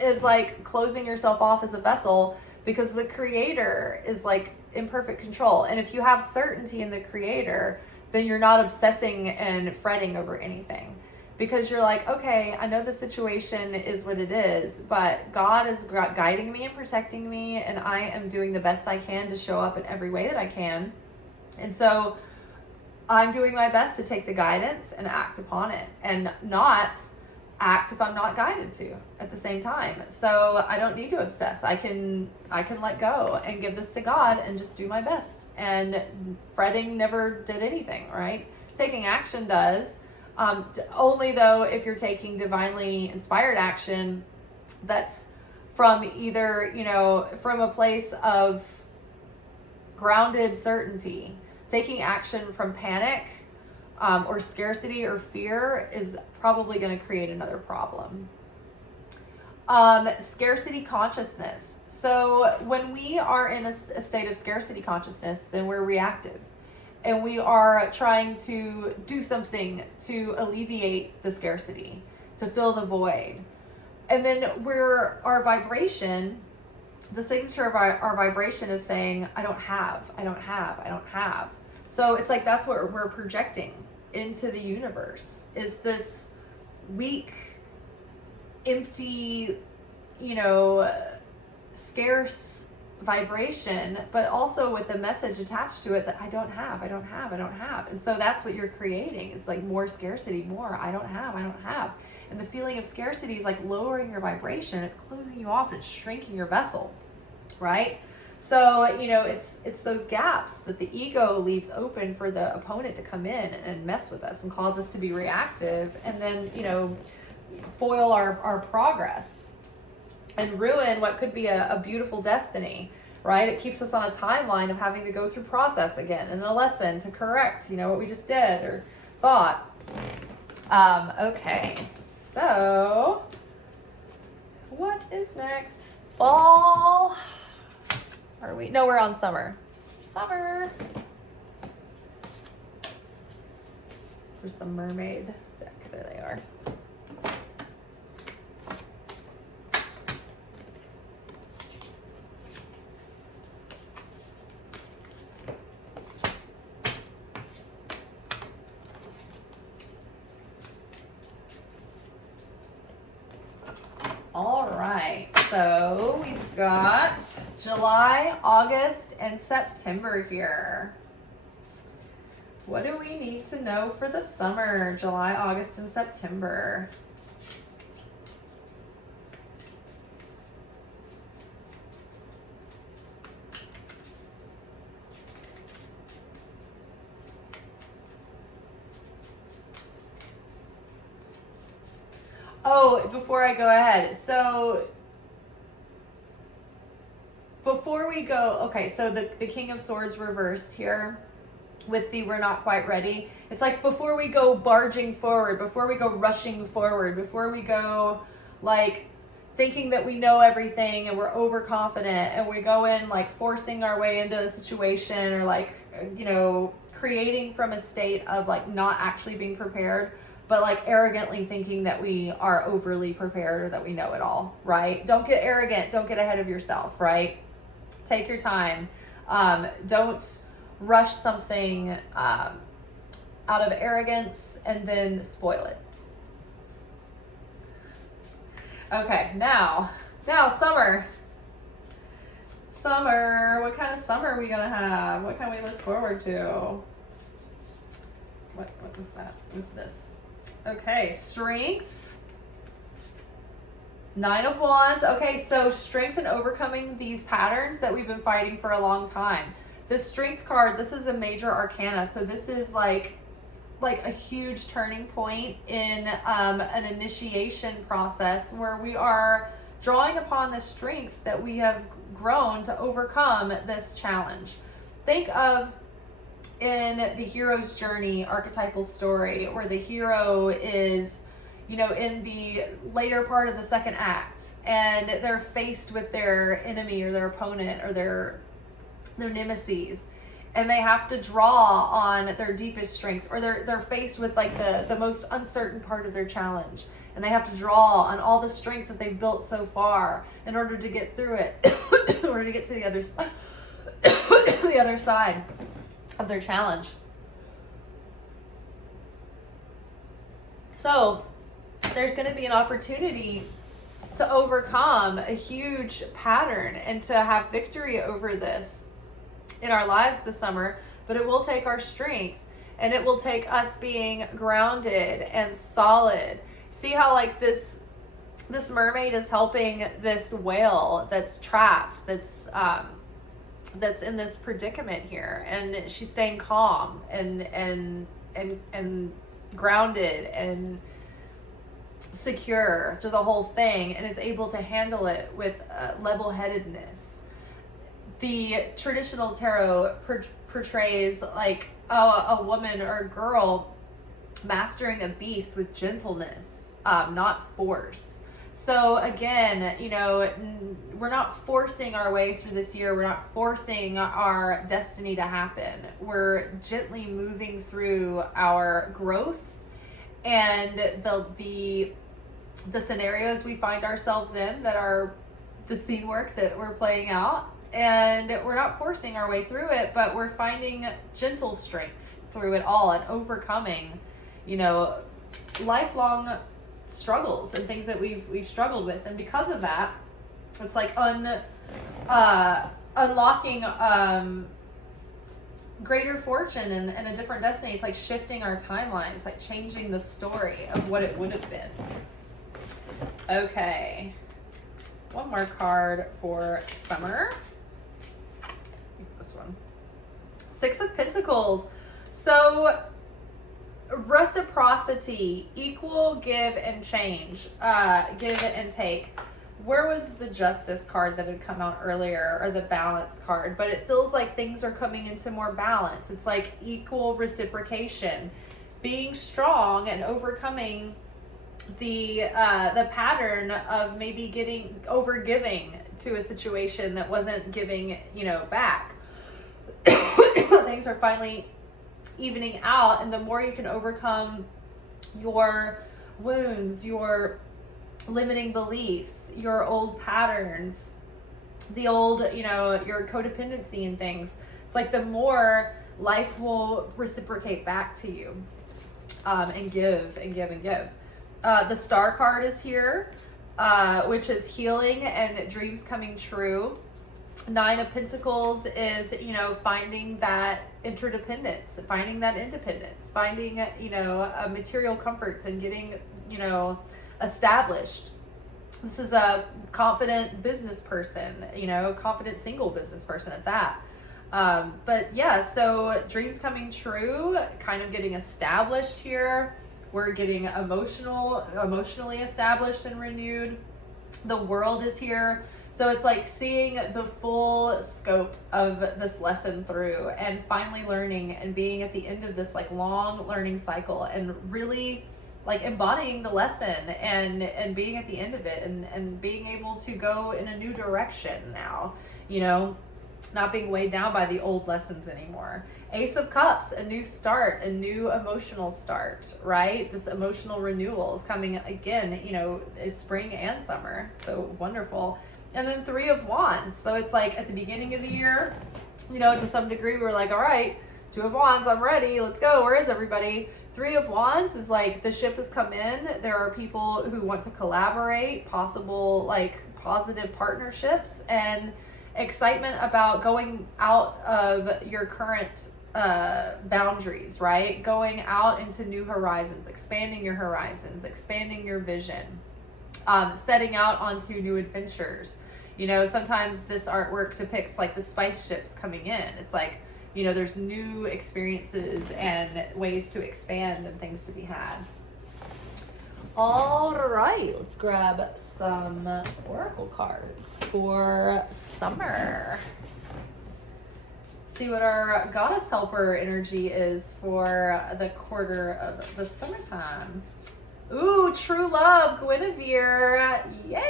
is like closing yourself off as a vessel, because the creator is like in perfect control. And if you have certainty in the creator, then you're not obsessing and fretting over anything, because you're like, okay, I know the situation is what it is, but God is guiding me and protecting me, and I am doing the best I can to show up in every way that I can. And so I'm doing my best to take the guidance and act upon it, and not act if I'm not guided to at the same time. So I don't need to obsess. I can let go and give this to God and just do my best. And fretting never did anything, right? Taking action does. Only though if you're taking divinely inspired action that's from either, you know, from a place of grounded certainty. Taking action from panic or scarcity or fear is probably going to create another problem. Scarcity consciousness. So when we are in a state of scarcity consciousness, then we're reactive. And we are trying to do something to alleviate the scarcity, to fill the void. And then our vibration, the signature of our vibration is saying, I don't have. So it's like that's what we're projecting into the universe, is this weak, empty, you know, scarce vibration, but also with the message attached to it that I don't have. And so that's what you're creating. It's like more scarcity, more I don't have. And the feeling of scarcity is like lowering your vibration. It's closing you off and it's shrinking your vessel, right? So, you know, it's those gaps that the ego leaves open for the opponent to come in and mess with us and cause us to be reactive, and then, you know, foil our progress and ruin what could be a beautiful destiny, right? It keeps us on a timeline of having to go through process again and a lesson to correct, you know, what we just did or thought. Okay, so what is next? Fall. Are we? No, we're on summer. Summer. Where's the mermaid deck? There they are. All right, so we've got July, August, and September here. What do we need to know for the summer, July, August, and September? Oh, before I go ahead, so before we go, okay, so the King of Swords reversed here with the we're not quite ready. It's like before we go barging forward, before we go rushing forward, before we go like thinking that we know everything and we're overconfident and we go in like forcing our way into a situation or like, you know, creating from a state of like not actually being prepared, but like arrogantly thinking that we are overly prepared or that we know it all, right? Don't get arrogant. Don't get ahead of yourself, right? Take your time. Don't rush something out of arrogance and then spoil it. Okay, now summer. Summer, what kind of summer are we gonna have? What can we look forward to? What was that? What was this? Okay, strength. 9 of Wands. Okay, so strength and overcoming these patterns that we've been fighting for a long time. This strength card, this is a major arcana. So this is like a huge turning point in an initiation process where we are drawing upon the strength that we have grown to overcome this challenge. Think of in the hero's journey archetypal story where the hero is, you know, in the later part of the second act and they're faced with their enemy or their opponent or their nemesis, and they have to draw on their deepest strengths, or they're faced with like the most uncertain part of their challenge, and they have to draw on all the strength that they've built so far in order to get through it, in order to get to the other the other side of their challenge. So there's going to be an opportunity to overcome a huge pattern and to have victory over this in our lives this summer, but it will take our strength and it will take us being grounded and solid. See how like this mermaid is helping this whale that's trapped, that's in this predicament here, and she's staying calm and grounded and secure through the whole thing, and is able to handle it with level-headedness. The traditional tarot portrays like a woman or a girl mastering a beast with gentleness, not force. So again, you know, we're not forcing our way through this year. We're not forcing our destiny to happen. We're gently moving through our growth and the scenarios we find ourselves in that are the scene work that we're playing out. And we're not forcing our way through it, but we're finding gentle strength through it all and overcoming, you know, lifelong struggles and things that we've struggled with. And because of that, it's like unlocking greater fortune and a different destiny. It's like shifting our timeline. It's like changing the story of what it would have been. Okay, one more card for summer. This one. 6 of Pentacles. So reciprocity, equal give and change, give and take. Where was the Justice card that had come out earlier, or the Balance card? But it feels like things are coming into more balance. It's like equal reciprocation, being strong and overcoming the pattern of maybe getting over giving to a situation that wasn't giving, back. Things are finally evening out, and the more you can overcome your wounds, your limiting beliefs, your old patterns, the old, your codependency and things, it's like the more life will reciprocate back to you, and give and give and give. The star card is here, which is healing and dreams coming true. 9 of Pentacles is, finding that interdependence, finding that independence, finding, material comforts and getting, established. This is a confident business person, confident single business person at that. But yeah, so dreams coming true, kind of getting established here. We're getting emotionally established and renewed. The world is here. So it's like seeing the full scope of this lesson through and finally learning and being at the end of this like long learning cycle and really like embodying the lesson and being at the end of it and being able to go in a new direction now, not being weighed down by the old lessons anymore. Ace of Cups, a new start, a new emotional start, right? This emotional renewal is coming again, is spring and summer. So wonderful. And then 3 of Wands. So it's like at the beginning of the year, to some degree, we're like, all right, 2 of Wands, I'm ready. Let's go. Where is everybody? 3 of Wands is like the ship has come in. There are people who want to collaborate, possible like positive partnerships, and excitement about going out of your current boundaries, right? Going out into new horizons, expanding your horizons, expanding your vision, setting out onto new adventures. Sometimes this artwork depicts like the spice ships coming in. It's like, there's new experiences and ways to expand and things to be had. All right, let's grab some oracle cards for summer. See what our goddess helper energy is for the quarter of the summertime. Ooh, true love, Guinevere. Yay!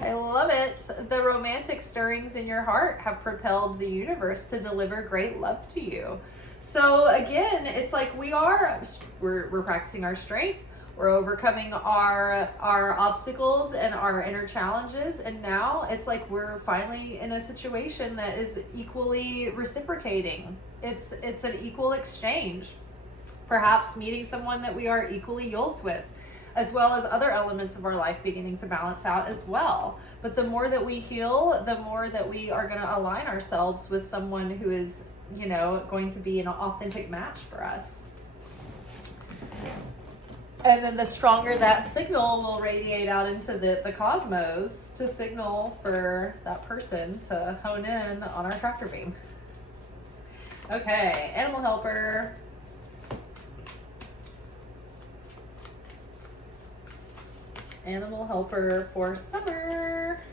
I love it. The romantic stirrings in your heart have propelled the universe to deliver great love to you. So again, it's like we're practicing our strength. We're overcoming our obstacles and our inner challenges, and now it's like we're finally in a situation that is equally reciprocating. It's an equal exchange. Perhaps meeting someone that we are equally yoked with, as well as other elements of our life beginning to balance out as well. But the more that we heal, the more that we are going to align ourselves with someone who is, going to be an authentic match for us. And then the stronger that signal will radiate out into the cosmos to signal for that person to hone in on our tractor beam. Okay, animal helper. Animal helper for summer.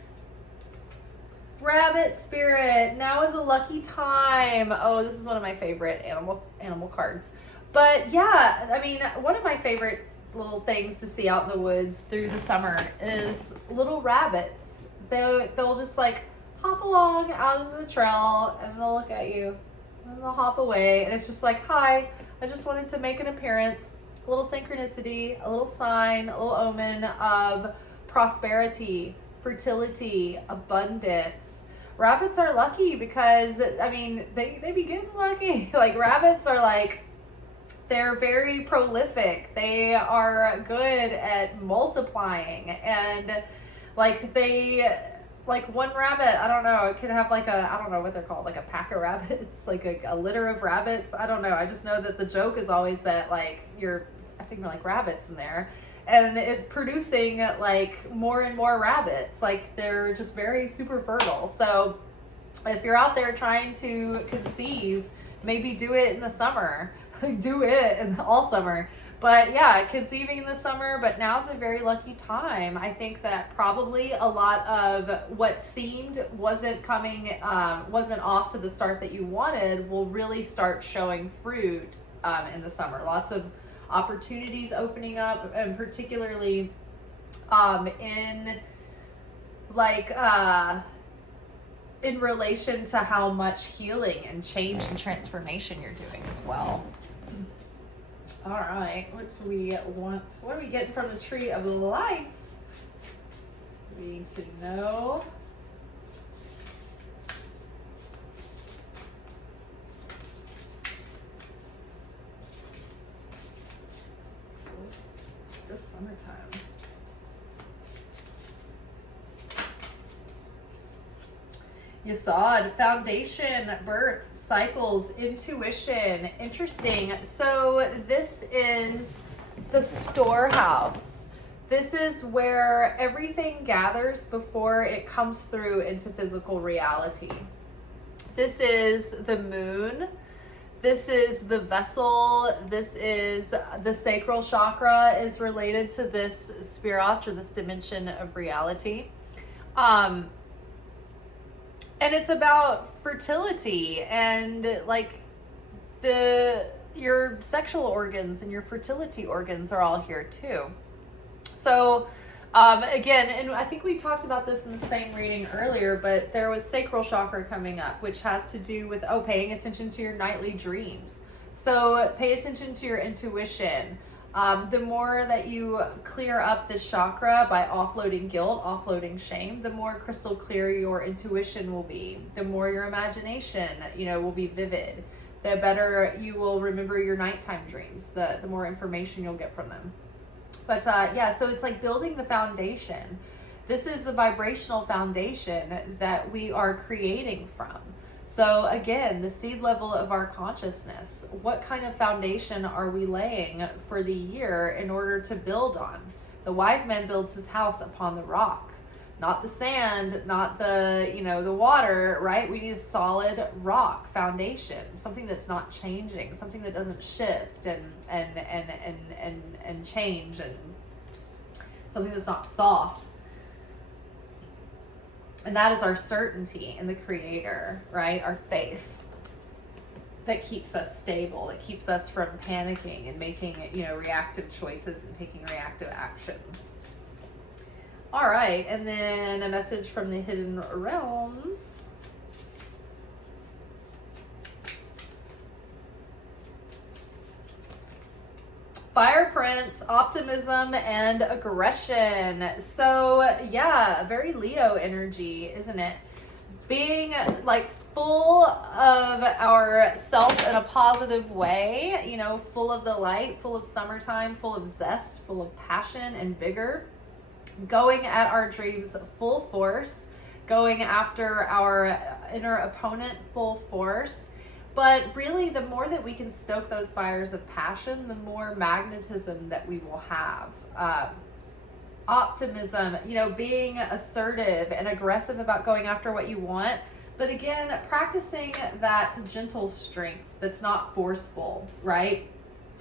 Rabbit spirit. Now is a lucky time. Oh, this is one of my favorite animal cards. But yeah, I mean, one of my favorite little things to see out in the woods through the summer is little rabbits. They'll just like hop along out of the trail and they'll look at you and they'll hop away, and it's just like, hi, I just wanted to make an appearance. A little synchronicity, a little sign, a little omen of prosperity, fertility, abundance. Rabbits are lucky because, I mean, they be getting lucky. Like, rabbits are like, they're very prolific. They are good at multiplying, and like one rabbit, I don't know, it could have like I don't know what they're called, like a pack of rabbits, like a litter of rabbits. I don't know. I just know that the joke is always that like I think they're like rabbits in there, and it's producing like more and more rabbits. Like, they're just very super fertile. So if you're out there trying to conceive, maybe do it in the summer. Do it in all summer. But yeah, conceiving in the summer, but now's a very lucky time. I think that probably a lot of what seemed wasn't off to the start that you wanted will really start showing fruit in the summer. Lots of opportunities opening up, and particularly in like in relation to how much healing and change and transformation you're doing as well. All right, what do we want? What are we getting from the tree of life? We need to know. The summertime. Yesod, foundation, birth, cycles, intuition. Interesting. So this is the storehouse. This is where everything gathers before it comes through into physical reality. This is the moon. This is the vessel. This is the sacral chakra is related to this spirit or this dimension of reality. And it's about fertility and like your sexual organs and your fertility organs are all here too. So again, and I think we talked about this in the same reading earlier, but there was sacral chakra coming up, which has to do with, paying attention to your nightly dreams. So pay attention to your intuition. The more that you clear up this chakra by offloading guilt, offloading shame, the more crystal clear your intuition will be. The more your imagination, will be vivid. The better you will remember your nighttime dreams, the more information you'll get from them. But so it's like building the foundation. This is the vibrational foundation that we are creating from. So again, the seed level of our consciousness, what kind of foundation are we laying for the year in order to build on? The wise man builds his house upon the rock, not the sand, not the, the water, right? We need a solid rock foundation, something that's not changing, something that doesn't shift and change, and something that's not soft. And that is our certainty in the Creator, right? Our faith that keeps us stable, that keeps us from panicking and making, reactive choices and taking reactive action. All right, and then a message from the hidden realms. Fire Prince, optimism and aggression. So yeah, very Leo energy, isn't it? Being like full of ourself in a positive way, full of the light, full of summertime, full of zest, full of passion and vigor. Going at our dreams full force, going after our inner opponent full force. But really, the more that we can stoke those fires of passion, the more magnetism that we will have. Optimism, being assertive and aggressive about going after what you want. But again, practicing that gentle strength that's not forceful, right?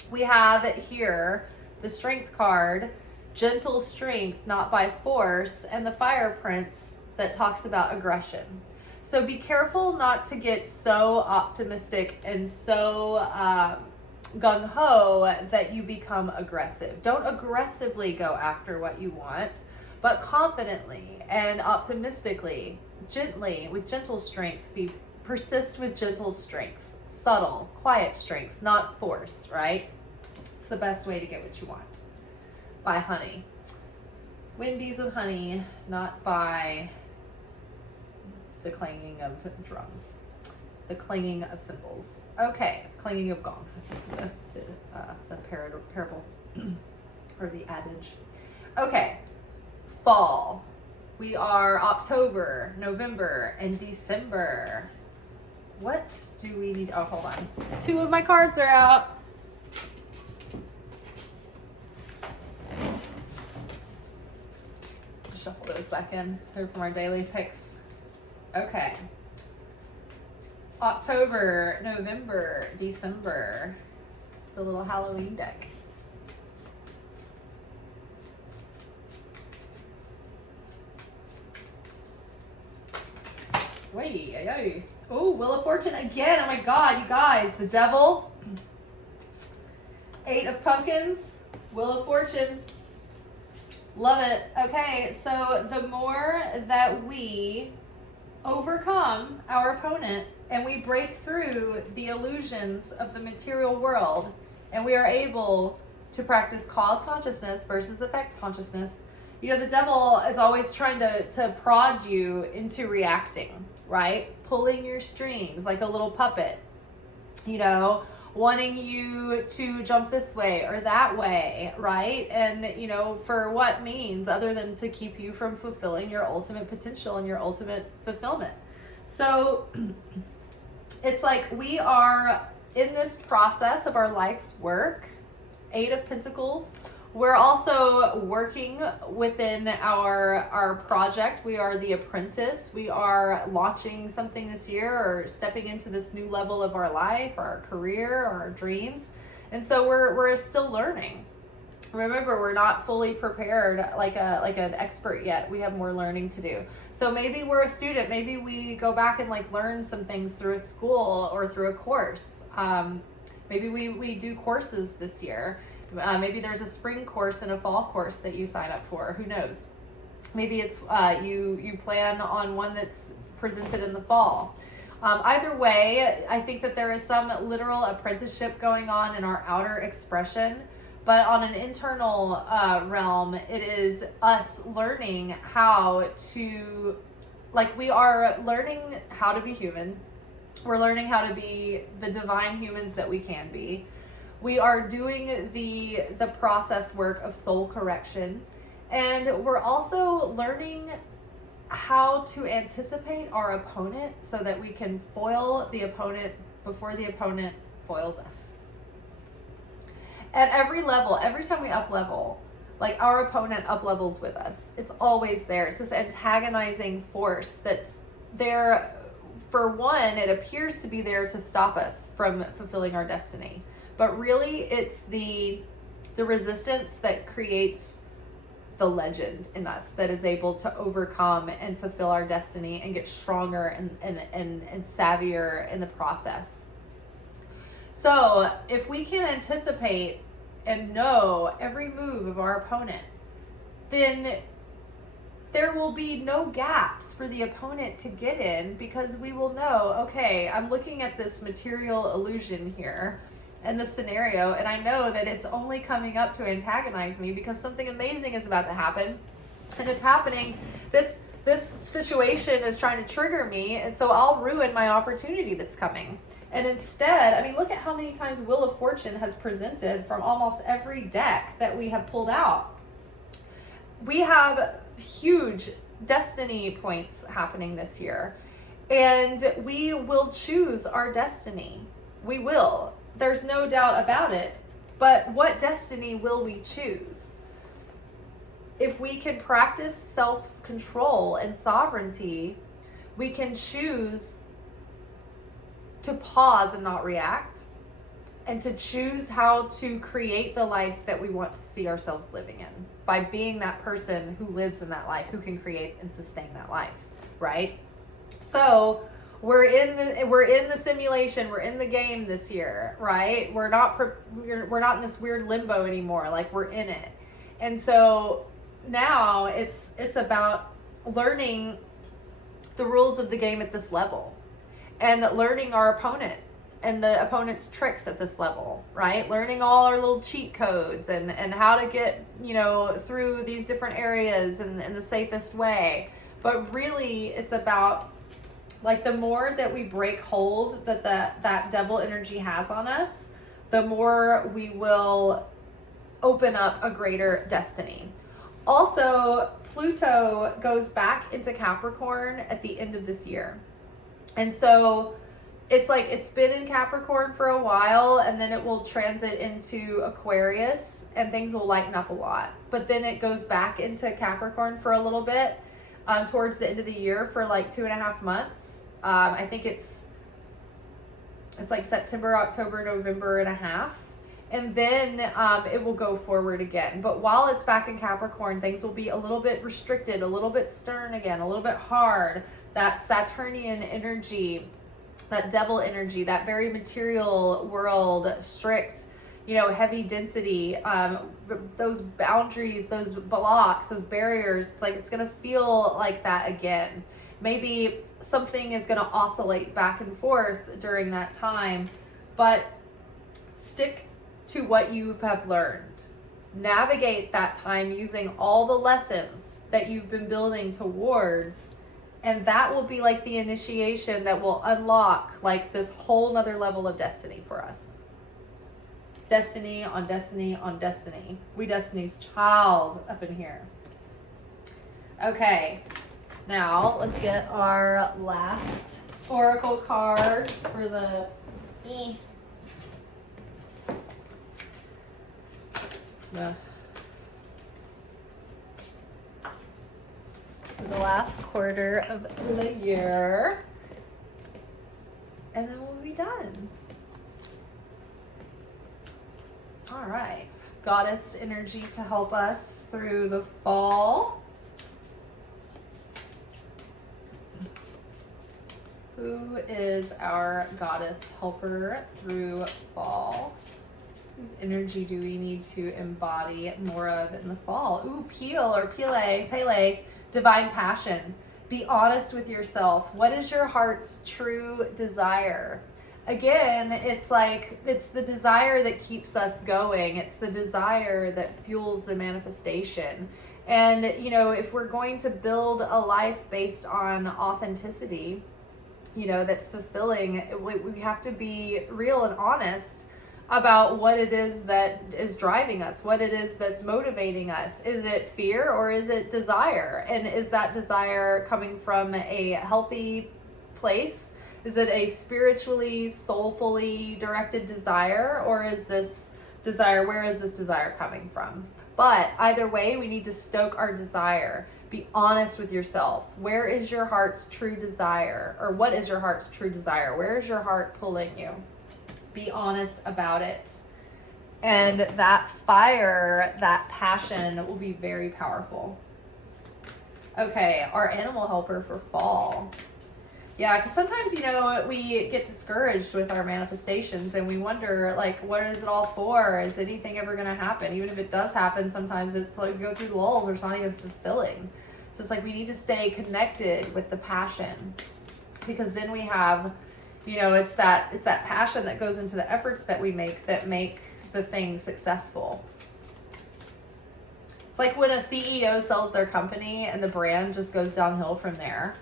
We have here the Strength card, gentle strength, not by force, and the Fire Prince that talks about aggression. So be careful not to get so optimistic and so gung-ho that you become aggressive. Don't aggressively go after what you want, but confidently and optimistically, gently, with gentle strength. Persist with gentle strength. Subtle, quiet strength, not force, right? It's the best way to get what you want. By honey. Win bees with honey, not by the clanging of drums, the clanging of cymbals. Okay, clanging of gongs. I think is the parable or the adage. Okay, fall. We are October, November, and December. What do we need? Oh, hold on. 2 of my cards are out. Shuffle those back in. They're from our daily picks. Okay. October, November, December. The little Halloween deck. Wait. Oh, Wheel of Fortune again. Oh my God, you guys. The Devil. 8 of Pumpkins, Wheel of Fortune. Love it. Okay, so the more that we overcome our opponent and we break through the illusions of the material world, and we are able to practice cause consciousness versus effect consciousness. You know, the devil is always trying to prod you into reacting, right? Pulling your strings like a little puppet, you know, wanting you to jump this way or that way, right? And, you know, for what means other than to keep you from fulfilling your ultimate potential and your ultimate fulfillment. So it's like we are in this process of our life's work, 8 of Pentacles. We're also working within our project. We are the apprentice. We are launching something this year or stepping into this new level of our life, our career, or our dreams. And so we're still learning. Remember, we're not fully prepared like an expert yet. We have more learning to do. So maybe we're a student. Maybe we go back and like learn some things through a school or through a course. Maybe we do courses this year. Maybe there's a spring course and a fall course that you sign up for. Who knows? Maybe it's you plan on one that's presented in the fall. Either way, I think that there is some literal apprenticeship going on in our outer expression, but on an internal realm, it is us learning how to, like, we are learning how to be human. We're learning how to be the divine humans that we can be. We are doing the process work of soul correction, and we're also learning how to anticipate our opponent so that we can foil the opponent before the opponent foils us. At every level, every time we up level, like our opponent up levels with us. It's always there. It's this antagonizing force that's there. For one, it appears to be there to stop us from fulfilling our destiny. But really, it's the resistance that creates the legend in us that is able to overcome and fulfill our destiny and get stronger and savvier in the process. So if we can anticipate and know every move of our opponent, then there will be no gaps for the opponent to get in, because we will know, okay, I'm looking at this material illusion here and this scenario, and I know that it's only coming up to antagonize me because something amazing is about to happen, and it's happening. This situation is trying to trigger me, and so I'll ruin my opportunity that's coming. And instead, I mean, look at how many times Wheel of Fortune has presented from almost every deck that we have pulled out. We have huge destiny points happening this year, and we will choose our destiny. We will. There's no doubt about it. But what destiny will we choose? If we can practice self-control and sovereignty, we can choose to pause and not react, and to choose how to create the life that we want to see ourselves living in by being that person who lives in that life, who can create and sustain that life, right? So we're in the simulation, we're in the game this year, right? We're not in this weird limbo anymore. Like, we're in it. And so now it's about learning the rules of the game at this level, and learning our opponent and the opponent's tricks at this level, right? Learning all our little cheat codes and how to get, through these different areas in the safest way. But really, it's about, like, the more that we break hold that devil energy has on us, the more we will open up a greater destiny. Also, Pluto goes back into Capricorn at the end of this year. And so it's like it's been in Capricorn for a while, and then it will transit into Aquarius and things will lighten up a lot. But then it goes back into Capricorn for a little bit towards the end of the year for like 2.5 months. I think it's like September, October, November and a half. And then it will go forward again. But while it's back in Capricorn, things will be a little bit restricted, a little bit stern again, a little bit hard. That Saturnian energy, that devil energy, that very material world, strict, heavy density, those boundaries, those blocks, those barriers. It's like, it's going to feel like that again. Maybe something is going to oscillate back and forth during that time, but stick to what you have learned. Navigate that time using all the lessons that you've been building towards, and that will be like the initiation that will unlock like this whole nother level of destiny for us. Destiny on destiny on destiny. We Destiny's Child up in here. Okay, now let's get our last oracle cards for the last quarter of the year, and then we'll be done. All right, goddess energy to help us through the fall. Who is our goddess helper through fall? Whose energy do we need to embody more of in the fall? Ooh, Pele, divine passion. Be honest with yourself. What is your heart's true desire? Again, it's the desire that keeps us going. It's the desire that fuels the manifestation. And, if we're going to build a life based on authenticity, that's fulfilling, we have to be real and honest about what it is that is driving us, what it is that's motivating us. Is it fear or is it desire? And is that desire coming from a healthy place? Is it a spiritually, soulfully directed desire, or is this desire, where is this desire coming from? But either way, we need to stoke our desire. Be honest with yourself. Where is your heart's true desire? Or what is your heart's true desire? Where is your heart pulling you? Be honest about it. And that fire, that passion will be very powerful. Okay, our animal helper for fall. Yeah, because sometimes, we get discouraged with our manifestations and we wonder, what is it all for? Is anything ever going to happen? Even if it does happen, sometimes it's like we go through lulls or it's not even fulfilling. So it's like we need to stay connected with the passion, because then we have, it's that passion that goes into the efforts that we make that make the thing successful. It's like when a CEO sells their company and the brand just goes downhill from there.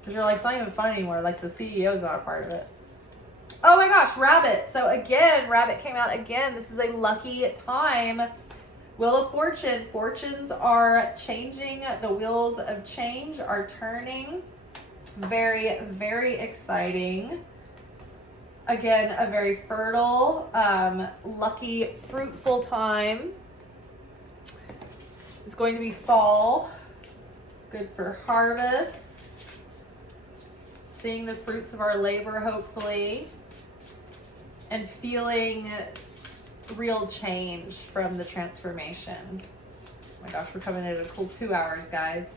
Because you're like, it's not even fun anymore. Like, the CEO's not a part of it. Oh my gosh, Rabbit. So again, Rabbit came out again. This is a lucky time. Wheel of Fortune. Fortunes are changing. The wheels of change are turning. Very, very exciting. Again, a very fertile, lucky, fruitful time. It's going to be fall. Good for harvest. Seeing the fruits of our labor, hopefully, and feeling real change from the transformation. Oh my gosh, we're coming in at a cool 2 hours, guys.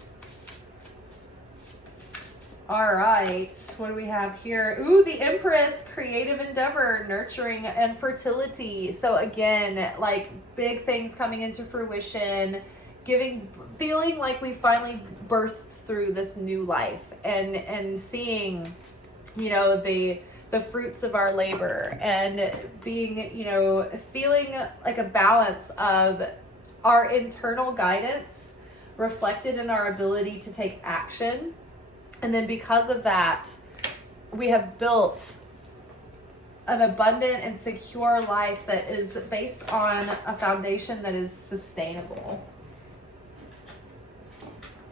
All right, what do we have here? Ooh, the Empress, creative endeavor, nurturing, and fertility. So again, big things coming into fruition, feeling like we finally burst through this new life, and seeing, the fruits of our labor, and being, feeling like a balance of our internal guidance reflected in our ability to take action. And then because of that, we have built an abundant and secure life that is based on a foundation that is sustainable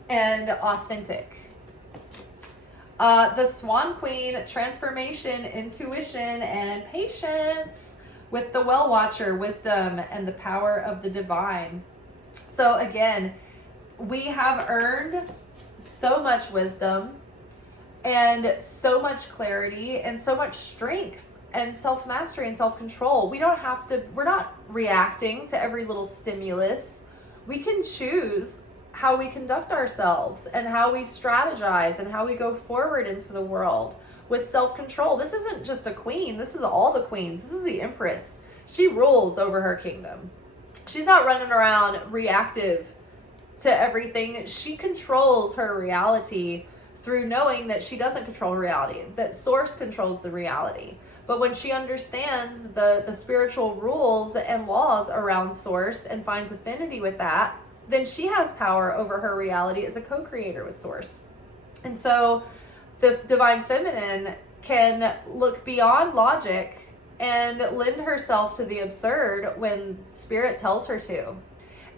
and authentic. The Swan Queen, transformation, intuition, and patience with the Well Watcher, wisdom, and the power of the divine. So again, we have earned so much wisdom and so much clarity and so much strength and self-mastery and self-control. We're not reacting to every little stimulus. We can choose how we conduct ourselves and how we strategize and how we go forward into the world with self-control. This isn't just a queen. This is all the queens. This is the Empress. She rules over her kingdom. She's not running around reactive to everything. She controls her reality through knowing that she doesn't control reality, that source controls the reality. But when she understands the spiritual rules and laws around source and finds affinity with that, then she has power over her reality as a co-creator with source. And so the divine feminine can look beyond logic and lend herself to the absurd when spirit tells her to,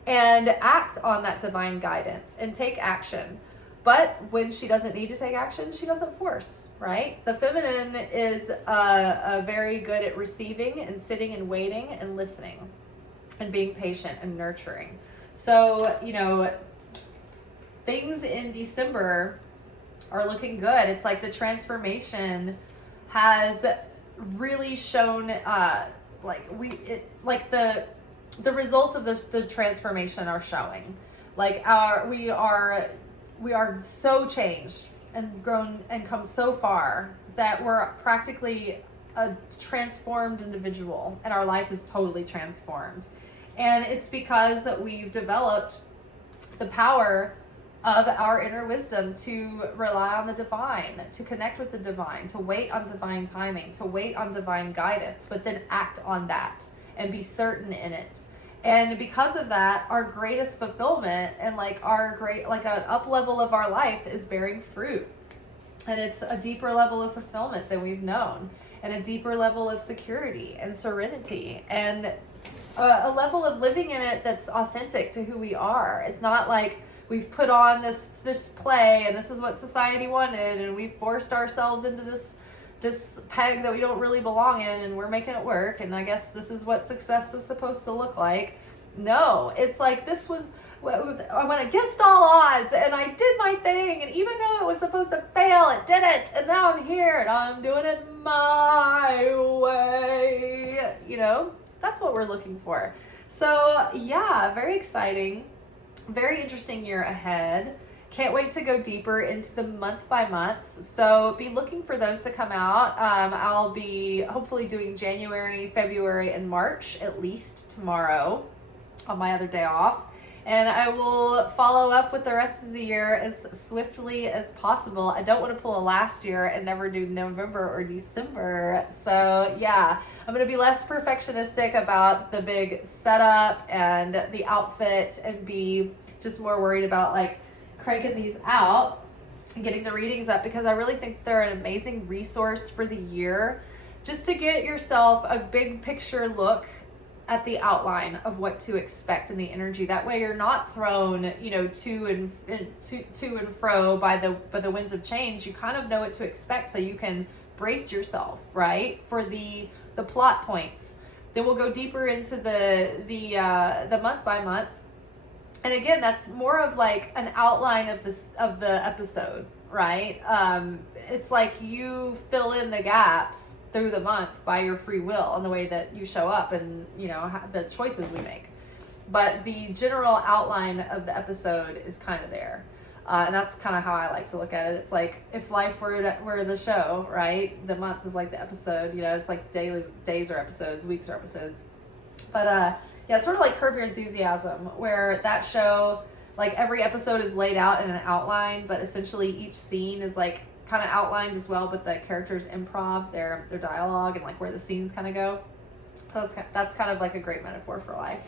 and act on that divine guidance and take action. But when she doesn't need to take action, she doesn't force, right? The feminine is very good at receiving and sitting and waiting and listening and being patient and nurturing. So, things in December are looking good. It's like the transformation has really shown, the results of the transformation are showing. Like we are so changed and grown and come so far that we're practically a transformed individual, and our life is totally transformed. And it's because we've developed the power of our inner wisdom to rely on the divine, to connect with the divine, to wait on divine timing, to wait on divine guidance, but then act on that and be certain in it. And because of that, our greatest fulfillment and an up level of our life is bearing fruit. And it's a deeper level of fulfillment than we've known, and a deeper level of security and serenity, and a level of living in it that's authentic to who we are. It's not like we've put on this play and this is what society wanted, and we've forced ourselves into this peg that we don't really belong in, and we're making it work, and I guess this is what success is supposed to look like. No, it's like I went against all odds and I did my thing, and even though it was supposed to fail, it didn't, and now I'm here and I'm doing it my way. That's what we're looking for. So yeah, very exciting, very interesting year ahead. Can't wait to go deeper into the month by months. So be looking for those to come out. I'll be hopefully doing January, February, and March, at least tomorrow on my other day off. And I will follow up with the rest of the year as swiftly as possible. I don't want to pull a last year and never do November or December. So yeah, I'm going to be less perfectionistic about the big setup and the outfit, and be just more worried about cranking these out and getting the readings up, because I really think they're an amazing resource for the year, just to get yourself a big picture look at the outline of what to expect in the energy. That way you're not thrown, to and fro by the winds of change. You kind of know what to expect, so you can brace yourself, right, for the plot points. Then we'll go deeper into the month by month. And again, that's more of an outline of the episode, right? It's like you fill in the gaps through the month by your free will and the way that you show up, and the choices we make. But the general outline of the episode is kind of there, and that's kind of how I like to look at it. It's like if life were the show, right? The month is like the episode. It's like days are episodes, weeks are episodes. But yeah, it's sort of like Curb Your Enthusiasm, where that show, every episode is laid out in an outline, but essentially each scene is kind of outlined as well, but the characters improv their dialogue and where the scenes kind of go. So that's kind of a great metaphor for life.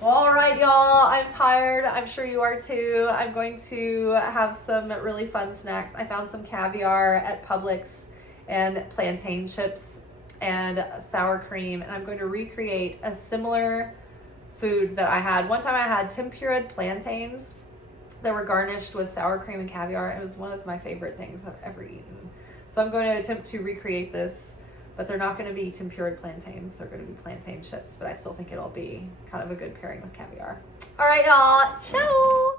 Well, all right, y'all, I'm tired. I'm sure you are too. I'm going to have some really fun snacks. I found some caviar at Publix and plantain chips and sour cream, and I'm going to recreate a similar food that I had. One time I had tempura plantains that were garnished with sour cream and caviar. It was one of my favorite things I've ever eaten. So I'm going to attempt to recreate this, but they're not going to be tempura plantains. They're going to be plantain chips, but I still think it'll be kind of a good pairing with caviar. All right, y'all. Ciao.